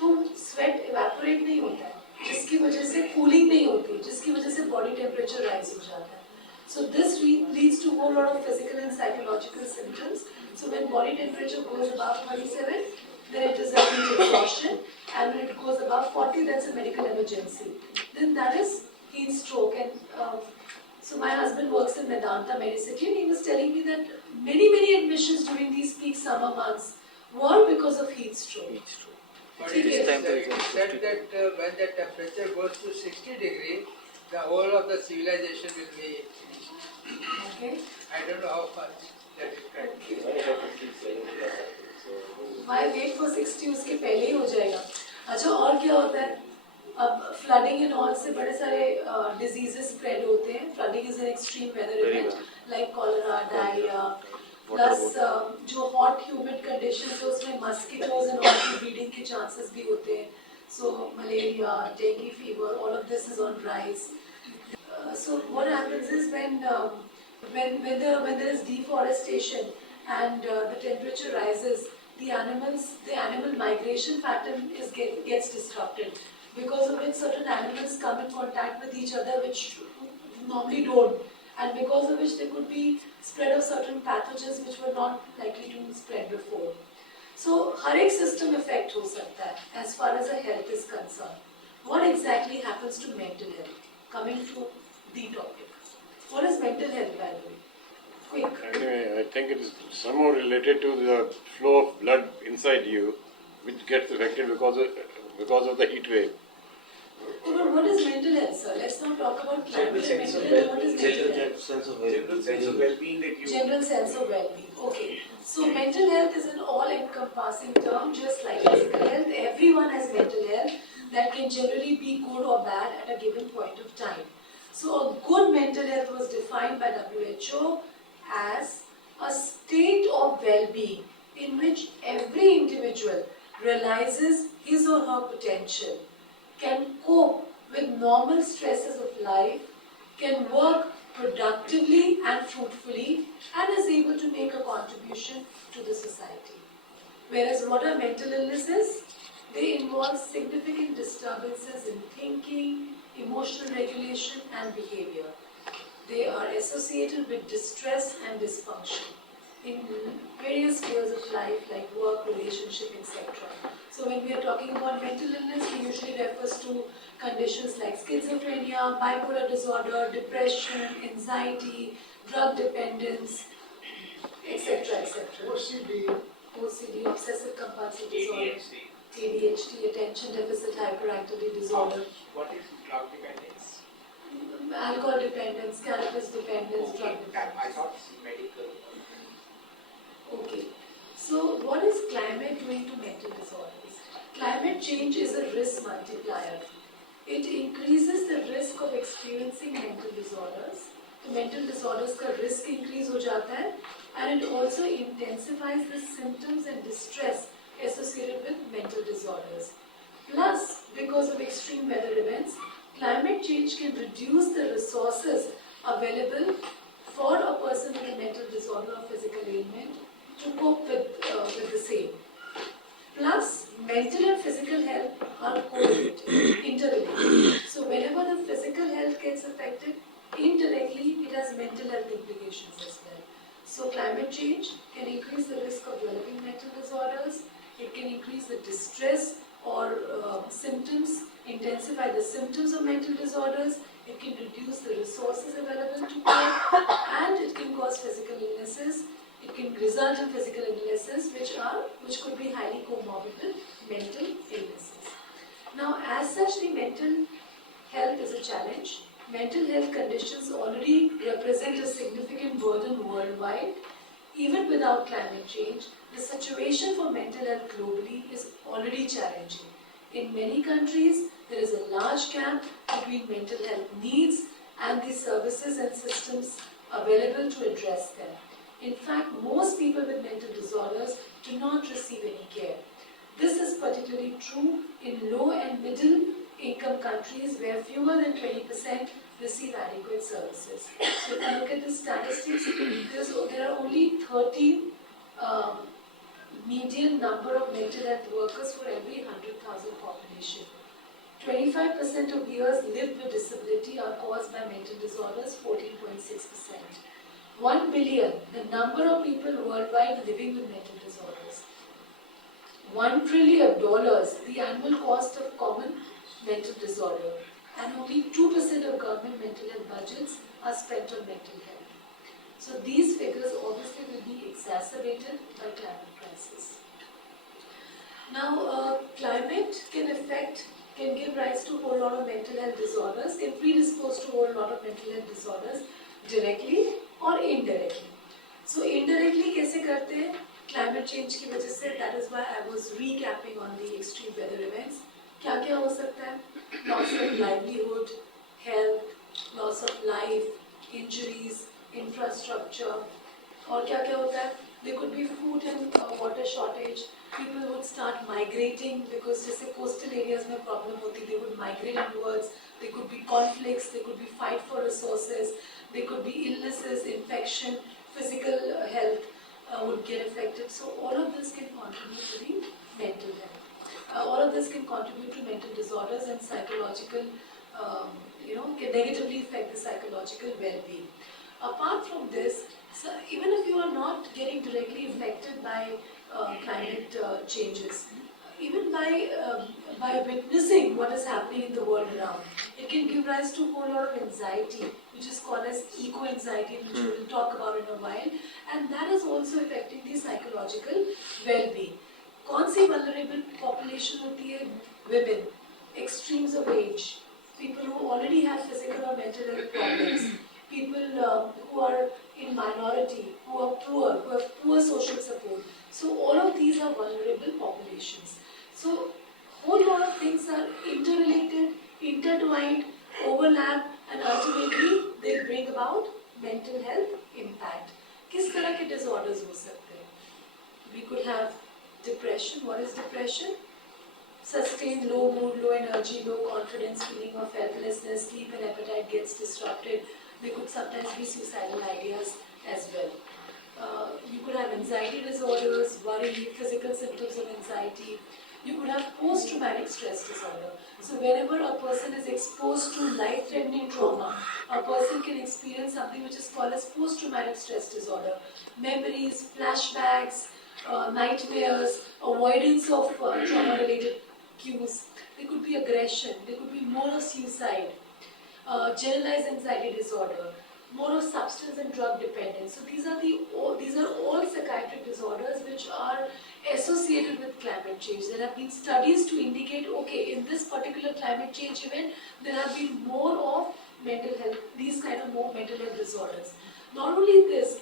तो sweat evaporate नहीं होता है, जिसकी वजह से cooling नहीं होती, जिसकी वजह से body temperature rise हो जाता है. So this leads to a whole lot of physical and psychological symptoms. So when body temperature goes above 37, then it is a heat exhaustion, and when it goes above 40, that's a medical emergency. Then that is heat stroke. And so my husband works in Medanta Medicity, and he was telling me that many admissions during these peak summer months were because of heat stroke. But it is said that when the temperature goes to 60 degrees, the whole of the civilization will be finished. Okay. I don't know how fast that is practiced. Why wait for 60? उसके पहले ही हो जाएगा. अच्छा और क्या होता है? अब flooding and all से बड़े सारे diseases spread होते हैं. Flooding is an extreme weather event like cholera, diarrhea. Plus जो hot humid conditions है उसमें mosquitoes and all की breeding के chances भी होते हैं. So malaria, dengue fever, all of this is on rise. So what happens is when there is deforestation and the temperature rises, the animal migration pattern gets disrupted, because of which certain animals come in contact with each other which normally don't, and because of which there could be spread of certain pathogens which were not likely to spread before. So हर एक system effect हो सकता है as far as the health is concerned. What exactly happens to mental health? Coming to the topic. What is mental health, by the way? Quick. Anyway, I think it is somehow related to the flow of blood inside you, which gets affected because of the heat wave. Oh, but what is mental health, sir? Let's not talk about climate and mental health. What is mental health? General sense of well-being that you. General sense of well-being. Okay. So mental health is an all-encompassing term, just like physical health. Everyone has mental health that can generally be good or bad at a given point of time. So a good mental health was defined by WHO as a state of well-being in which every individual realizes his or her potential, can cope with normal stresses of life, can work productively and fruitfully, and is able to make a contribution to the society. Whereas what are mental illnesses? They involve significant disturbances in thinking, emotional regulation and behavior. They are associated with distress and dysfunction in various spheres of life like work, relationship, etc. So when we are talking about mental illness, we usually refers to conditions like schizophrenia, bipolar disorder, depression, anxiety, drug dependence, etc. etc. OCD, obsessive compulsive disorder, ADHD, attention deficit hyperactivity disorder. What is drug dependence? Alcohol dependence, cannabis dependence, drug dependence. I thought it's medical. Okay. So what is climate doing to mental disorders? Climate change is a risk multiplier. It increases the risk of experiencing mental disorders. The mental disorders का risk increase हो जाता है, and it also intensifies the symptoms and distress associated with mental disorders. Plus, because of extreme weather events, climate change can reduce the resources available for a person with a mental disorder or physical ailment to cope with the same. Plus, mental and physical health are correlated, interrelated. So whenever the physical health gets affected, indirectly it has mental health implications as well. So climate change can increase the risk of developing mental disorders. It can increase the distress or symptoms, intensify the symptoms of mental disorders. It can reduce the resources available to care, and it can cause physical illnesses. It can result in physical illnesses which could be highly comorbid with mental illnesses. Now, as such, the mental health is a challenge. Mental health conditions already represent a significant burden worldwide. Even without climate change, the situation for mental health globally is already challenging. In many countries, there is a large gap between mental health needs and the services and systems available to address them. In fact, most people with mental disorders do not receive any care. This is particularly true in low and middle income countries where fewer than 20% receive adequate services. So if you look at the statistics, there are only 13 median number of mental health workers for every 100,000 population. 25% of years lived with disability are caused by mental disorders, 14.6%. 1 billion, the number of people worldwide living with mental disorders. $1 trillion, the annual cost of common mental disorder. And only 2% of government mental health budgets are spent on mental health. So these figures obviously will be exacerbated by climate crisis. Now, climate can give rise to a whole lot of mental health disorders, can predispose to a whole lot of mental health disorders directly or indirectly. So indirectly कैसे करते हैं climate change की वजह से, that is why I was recapping on the extreme weather events. क्या क्या हो सकता है? Loss of livelihood, health, loss of life, injuries, infrastructure. और क्या क्या होता है? There could be food and water shortage. People would start migrating because जैसे coastal areas में problem होती, they would migrate inwards. There could be conflicts, there could be fight for resources, there could be illnesses, infection, physical health would get affected. So all of this can contribute to the mental health. All of this can contribute to mental disorders and psychological, can negatively affect the psychological well-being. Apart from this, so even if you are not getting directly affected by climate changes, even by witnessing what is happening in the world around, it can give rise to a whole lot of anxiety, which is called as eco-anxiety, which we will talk about in a while, and that is also affecting the psychological well-being. कौन सी vulnerable population होती है? Women, extremes of age, people who already have physical or mental health problems, people who are in minority, who are poor, who have poor social support. So all of these are vulnerable populations. So whole lot of things are interrelated, intertwined, overlap, and ultimately they bring about mental health impact. किस तरह के disorders हो सकते हैं? We could have depression. What is depression? Sustained low mood, low energy, low confidence, feeling of helplessness, sleep and appetite gets disrupted. There could sometimes be suicidal ideas as well. You could have anxiety disorders, worry, physical symptoms of anxiety. You could have post-traumatic stress disorder. So whenever a person is exposed to life-threatening trauma, a person can experience something which is called as post-traumatic stress disorder. Memories, flashbacks, nightmares, avoidance of trauma-related cues. There could be aggression, there could be more of suicide, generalized anxiety disorder, more of substance and drug dependence. So these are all psychiatric disorders which are associated with climate change. There have been studies to indicate, okay, in this particular climate change event, there have been more of mental health, these kind of more mental health disorders. Not only this,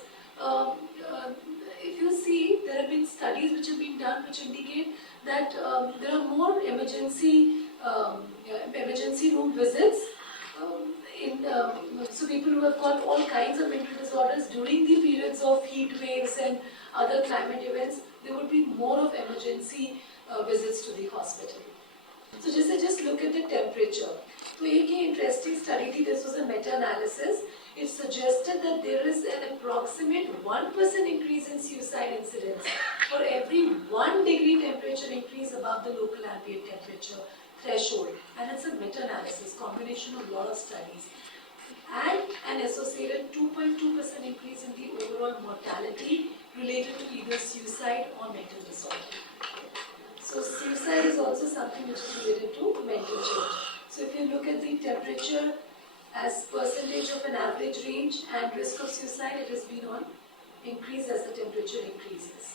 if you see, there have been studies which have been done which indicate that there are more emergency room visits. So people who have got all kinds of mental disorders during the periods of heat waves and other climate events, there would be more of emergency visits to the hospital. So just look at the temperature. So एक interesting study थी, this was a meta-analysis. It suggested that there is an approximate 1% increase in suicide incidence for every 1 degree temperature increase above the local ambient temperature threshold. And it's a meta-analysis, combination of a lot of studies. And an associated 2.2% increase in the overall mortality related to either suicide or mental disorder. So suicide is also something which is related to mental change. So if you look at the temperature as percentage of an average range and risk of suicide, it has been on increase as the temperature increases.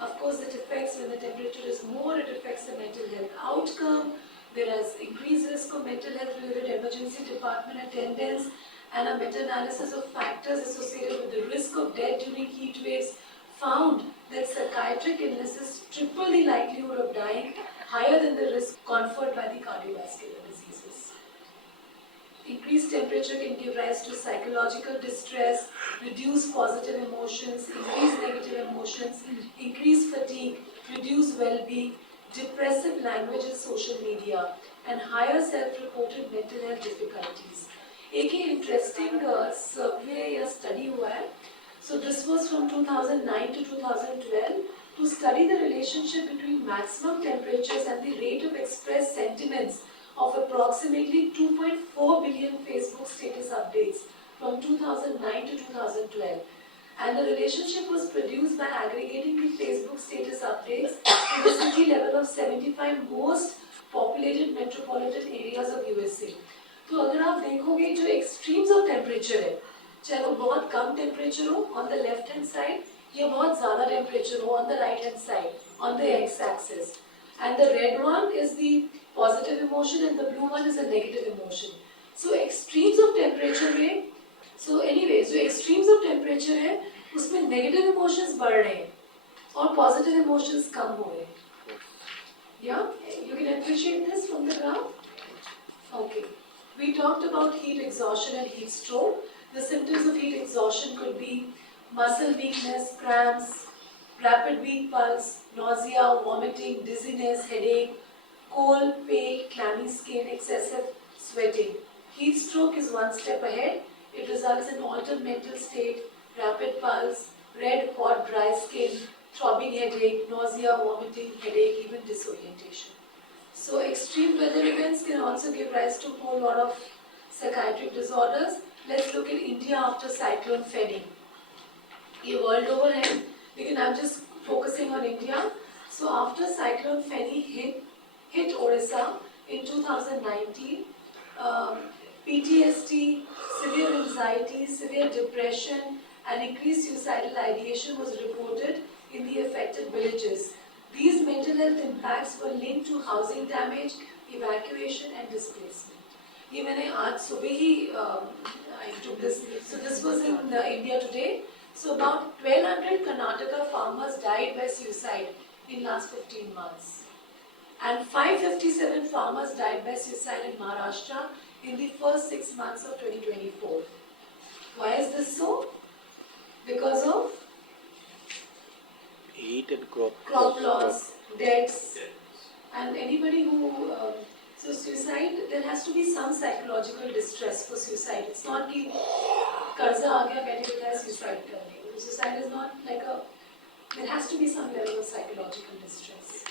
Of course, it affects when the temperature is more, it affects the mental health outcome. There is increased risk of mental health related emergency department attendance, and a meta-analysis of factors associated with the risk of death during heat waves found that psychiatric illnesses triple the likelihood of dying, higher than the risk conferred by the cardiovascular diseases. Increased temperature can give rise to psychological distress, reduced positive emotions, increased negative emotions, increased fatigue, reduced well-being, depressive language and social media, and higher self-reported mental health difficulties. एक interesting survey या study हुआ है. So this was from 2009 to 2012 to study the relationship between maximum temperatures and the rate of expressed sentiments of approximately 2.4 billion Facebook status updates from 2009 to 2012. And the relationship was produced by aggregating the Facebook status updates to the city level of 75 most populated metropolitan areas of USA. तो अगर आप देखोगे जो extremes of temperature है, चाहे वो बहुत कम temperature हो on the left hand side या बहुत ज़्यादा temperature हो on the right hand side on the x-axis, and the red one is the positive emotion and the blue one is the negative emotion. So extremes of temperature में, so anyways जो extremes of temperature है उसमें negative emotions बढ़ रहे हैं. All positive emotions come away. Yeah? You can appreciate this from the graph? Okay. We talked about heat exhaustion and heat stroke. The symptoms of heat exhaustion could be muscle weakness, cramps, rapid weak pulse, nausea, vomiting, dizziness, headache, cold, pale, clammy skin, excessive sweating. Heat stroke is one step ahead. It results in altered mental state, rapid pulse, red, hot, dry skin, throbbing headache, nausea, vomiting, headache, even disorientation. So extreme weather events can also give rise to a whole lot of psychiatric disorders. Let's look at India after Cyclone Feni. A world overhead, I'm just focusing on India. So after Cyclone Feni hit Orissa in 2019, PTSD, severe anxiety, severe depression, and increased suicidal ideation was reported in the affected villages. These mental health impacts were linked to housing damage, evacuation, and displacement. ये मैंने आज सुबह ही I took this. So this was in India Today. So about 1,200 Karnataka farmers died by suicide in last 15 months. And 557 farmers died by suicide in Maharashtra in the first 6 months of 2024. Why is this so? Because of Heat and crop loss, debts, and anybody who so suicide, there has to be some psychological distress for suicide. It's not कि कर्जा आ गया बैठे बैठे suicide करने. Suicide is not like there has to be some level of psychological distress.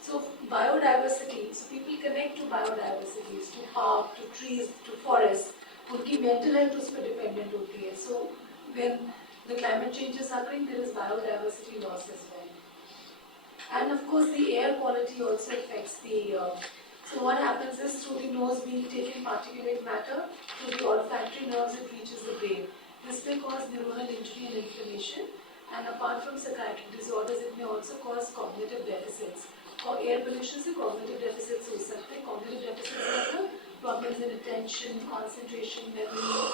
So biodiversity, so people connect to biodiversity, to park, to trees, to forests. उनकी mental health उस पर dependent होती है. So when the climate change is occurring, there is biodiversity loss as well. And of course, the air quality also affects the. So what happens is through the nose being taken particulate matter, through the olfactory nerves it reaches the brain. This may cause neuronal injury and inflammation. And apart from psychiatric disorders, it may also cause cognitive deficits. Or air pollution से cognitive deficits हो सकते हैं. Cognitive deficits मतलब problems in attention, concentration, memory.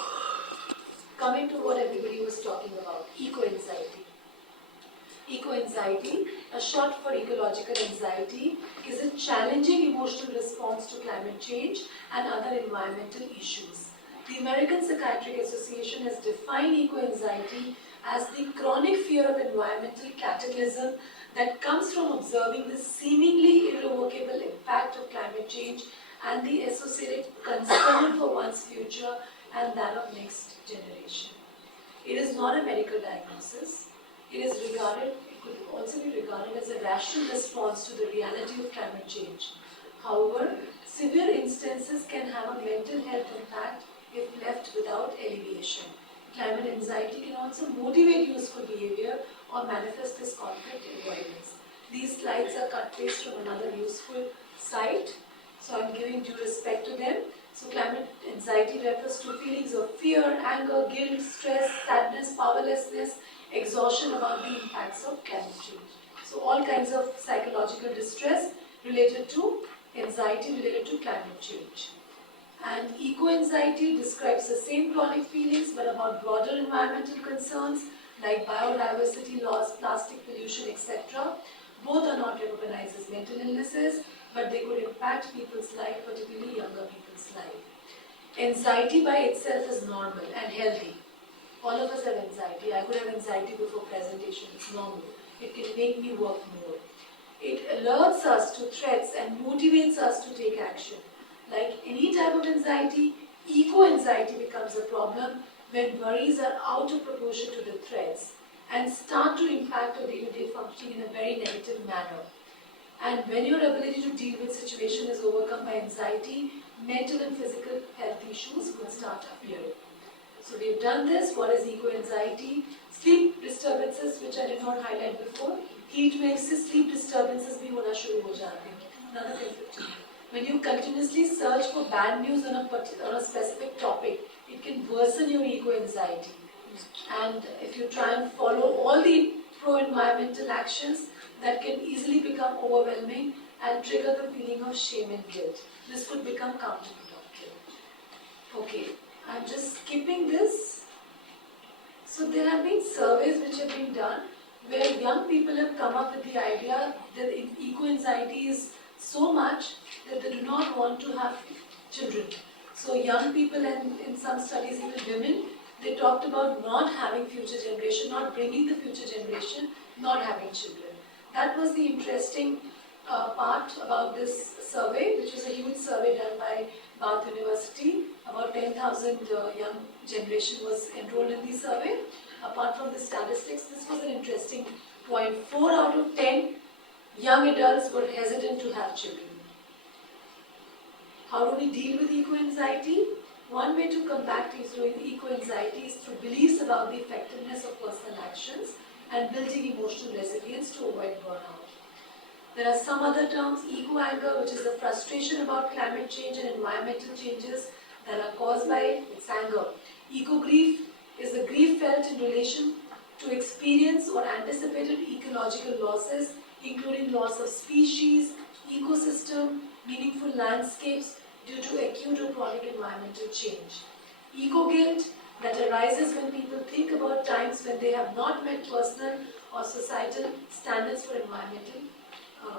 Coming to what everybody was talking about, eco-anxiety. Eco-anxiety, a short for ecological anxiety, is a challenging emotional response to climate change and other environmental issues. The American Psychiatric Association has defined eco-anxiety as the chronic fear of environmental cataclysm that comes from observing the seemingly irrevocable impact of climate change and the associated concern for one's future and that of next generation. It is not a medical diagnosis. It could also be regarded as a rational response to the reality of climate change. However, severe instances can have a mental health impact if left without alleviation. Climate anxiety can also motivate useful behavior or manifest as conflict avoidance. These slides are cut paste from another useful site, so I'm giving due respect to them. So climate anxiety refers to feelings of fear, anger, guilt, stress, sadness, powerlessness, exhaustion about the impacts of climate change. So all kinds of psychological distress related to anxiety related to climate change. And eco-anxiety describes the same chronic feelings but about broader environmental concerns like biodiversity loss, plastic pollution, etc. Both are not recognized as mental illnesses, but they could impact people's life, particularly younger people's life. Anxiety by itself is normal and healthy. All of us have anxiety. I could have anxiety before presentation. It's normal. It can make me work more. It alerts us to threats and motivates us to take action. Like any type of anxiety, eco-anxiety becomes a problem when worries are out of proportion to the threats and start to impact our day-to-day functioning in a very negative manner. And when your ability to deal with situation is overcome by anxiety, mental and physical health issues will start appearing. So we've done this. What is eco-anxiety? Sleep disturbances, which I did not highlight before. Heat waves से sleep disturbances भी होना शुरू हो जाते हैं. Another thing. When you continuously search for bad news on a specific topic, it can worsen your eco-anxiety. And if you try and follow all the pro-environmental actions, that can easily become overwhelming and trigger the feeling of shame and guilt. This could become counterproductive. Okay, I'm just skipping this. So there have been surveys which have been done where young people have come up with the idea that eco-anxiety is so much that they do not want to have children. So young people, and in some studies even women, they talked about not having future generation, not bringing the future generation, not having children. That was the interesting part about this survey, which was a huge survey done by Bath University. About 10,000 young generation was enrolled in the survey. Apart from the statistics, this was an interesting point. 4 out of 10 young adults were hesitant to have children. How do we deal with eco-anxiety? One way to combat eco-anxiety is through beliefs about the effectiveness of personal actions and building emotional resilience to avoid burnout. There are some other terms: eco-anger, which is the frustration about climate change and environmental changes that are caused by it. It's anger. Eco-grief is the grief felt in relation to experience or anticipated ecological losses, including loss of species, ecosystem, meaningful landscapes due to acute or chronic environmental change. Eco-guilt that arises when people think about times when they have not met personal or societal standards for environmental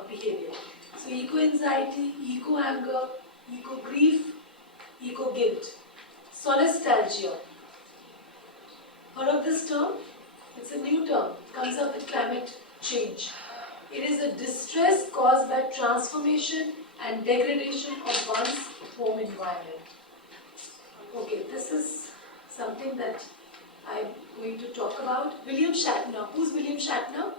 behavior. So eco-anxiety, eco-anger, eco-grief, eco-guilt. Solastalgia. Heard of this term? It's a new term. It comes up with climate change. It is a distress caused by transformation and degradation of one's home environment. Okay, this is something that I'm going to talk about. William Shatner. Who's William Shatner?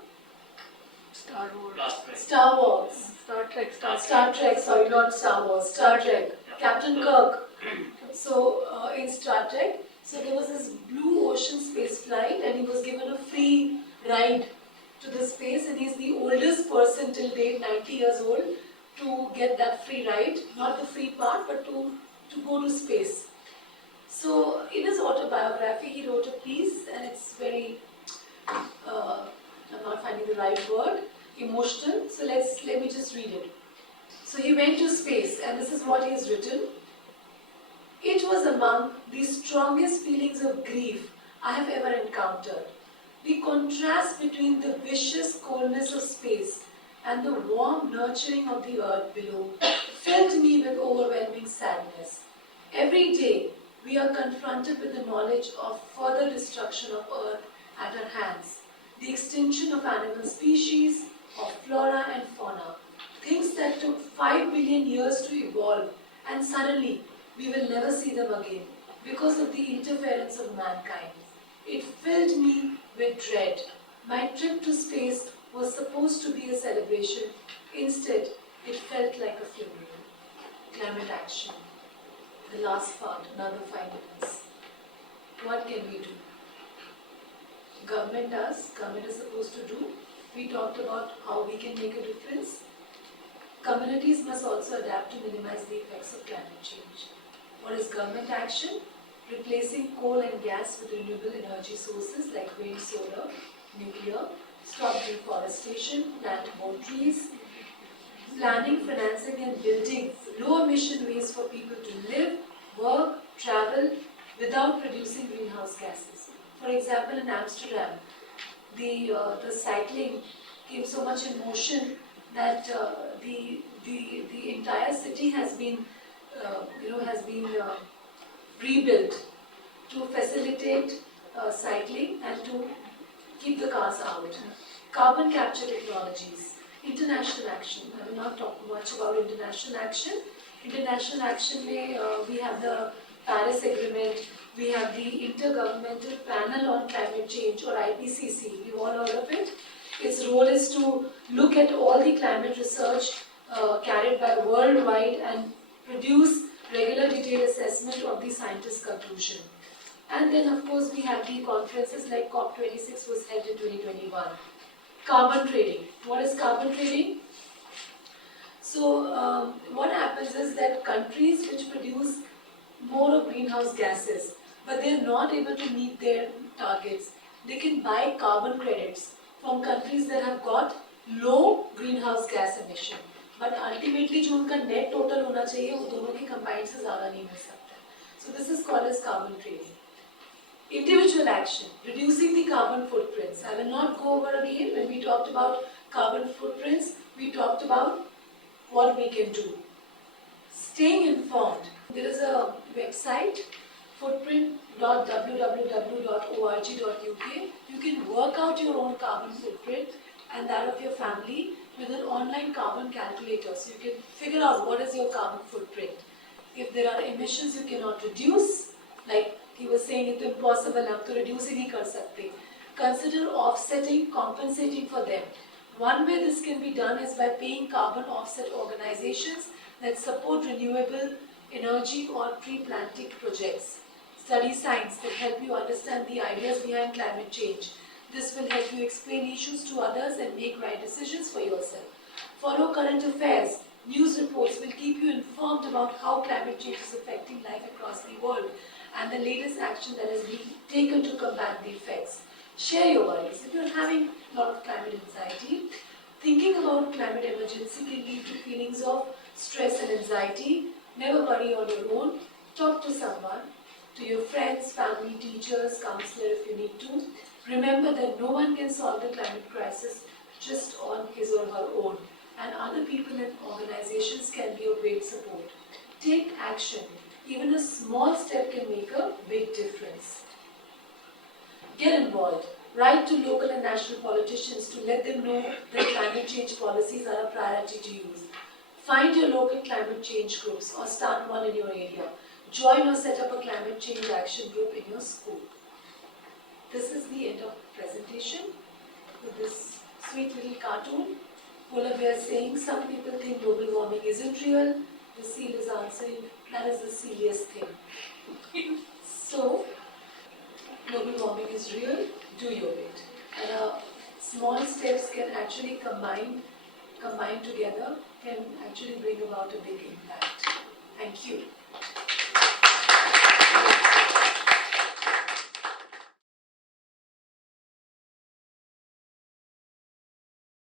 Star Wars. Star Wars. Star Trek. Star Trek, sorry, not Star Wars. Star Trek. Captain Kirk. So, in Star Trek, so there was this blue ocean space flight, and he was given a free ride to the space, and he's the oldest person till date, 90 years old, to get that free ride. Not the free part, but to go to space. So, in his autobiography, he wrote a piece, and it's very, I'm not finding the right word, emotional. So let me just read it. So he went to space, and this is what he has written. It was among the strongest feelings of grief I have ever encountered. The contrast between the vicious coldness of space and the warm nurturing of the earth below filled me with overwhelming sadness. Every day we are confronted with the knowledge of further destruction of earth at our hands, the extinction of animal species, of flora and fauna, things that took 5 billion years to evolve, and suddenly we will never see them again because of the interference of mankind. It filled me with dread. My trip to space was supposed to be a celebration. Instead, it felt like a funeral. Climate action. The last part, another 5 minutes. What can we do? Government does. Government is supposed to do. We talked about how we can make a difference. Communities must also adapt to minimize the effects of climate change. What is government action? Replacing coal and gas with renewable energy sources like wind, solar, nuclear. Stop deforestation, plant more trees. Planning, financing and building low emission ways for people to live, work, travel without producing greenhouse gases. For example, in Amsterdam, the cycling came so much in motion that the entire city has been rebuilt to facilitate cycling and to keep the cars out. Carbon capture technologies, international action. I will not talk much about international action. International action we have the Paris Agreement, we have the Intergovernmental Panel on Climate Change, or IPCC. We've all heard of it. Its role is to look at all the climate research carried by worldwide and produce regular detailed assessment of the scientists' conclusion. And then of course we have the conferences like COP26 was held in 2021. Carbon trading. What is carbon trading? So what happens is that countries which produce more of greenhouse gases, but they are not able to meet their targets, they can buy carbon credits from countries that have got low greenhouse gas emission. But ultimately जो उनका net total होना चाहिए वो दोनों की combined से ज़्यादा नहीं मिल सकता. So this is called as carbon trading. Individual action, reducing the carbon footprints. I will not go over again. When we talked about carbon footprints, we talked about what we can do. Staying informed. There is a website, footprint.www.org.uk. You can work out your own carbon footprint and that of your family with an online carbon calculator. So you can figure out what is your carbon footprint. If there are emissions you cannot reduce, like he was saying, it's impossible now to reduce ही नहीं कर सकते. Consider offsetting, compensating for them. One way this can be done is by paying carbon offset organizations that support renewable energy or tree planting projects. Study science that help you understand the ideas behind climate change. This will help you explain issues to others and make right decisions for yourself. Follow current affairs. News reports will keep you informed about how climate change is affecting life across the world and the latest action that has been taken to combat the effects. Share your worries. If you're having a lot of climate anxiety, thinking about climate emergency can lead to feelings of stress and anxiety. Never worry on your own. Talk to someone, to your friends, family, teachers, counselor if you need to. Remember that no one can solve the climate crisis just on his or her own, and other people and organizations can be of great support. Take action. Even a small step can make a big difference. Get involved. Write to local and national politicians to let them know that climate change policies are a priority to use. Find your local climate change groups or start one in your area. Join or set up a climate change action group in your school. This is the end of the presentation with this sweet little cartoon. Polar bear saying some people think global warming isn't real. The seal is answering, that is the silliest thing. So, global warming is real, do your bit. And small steps can actually combine together, can actually bring about a big impact. Thank you.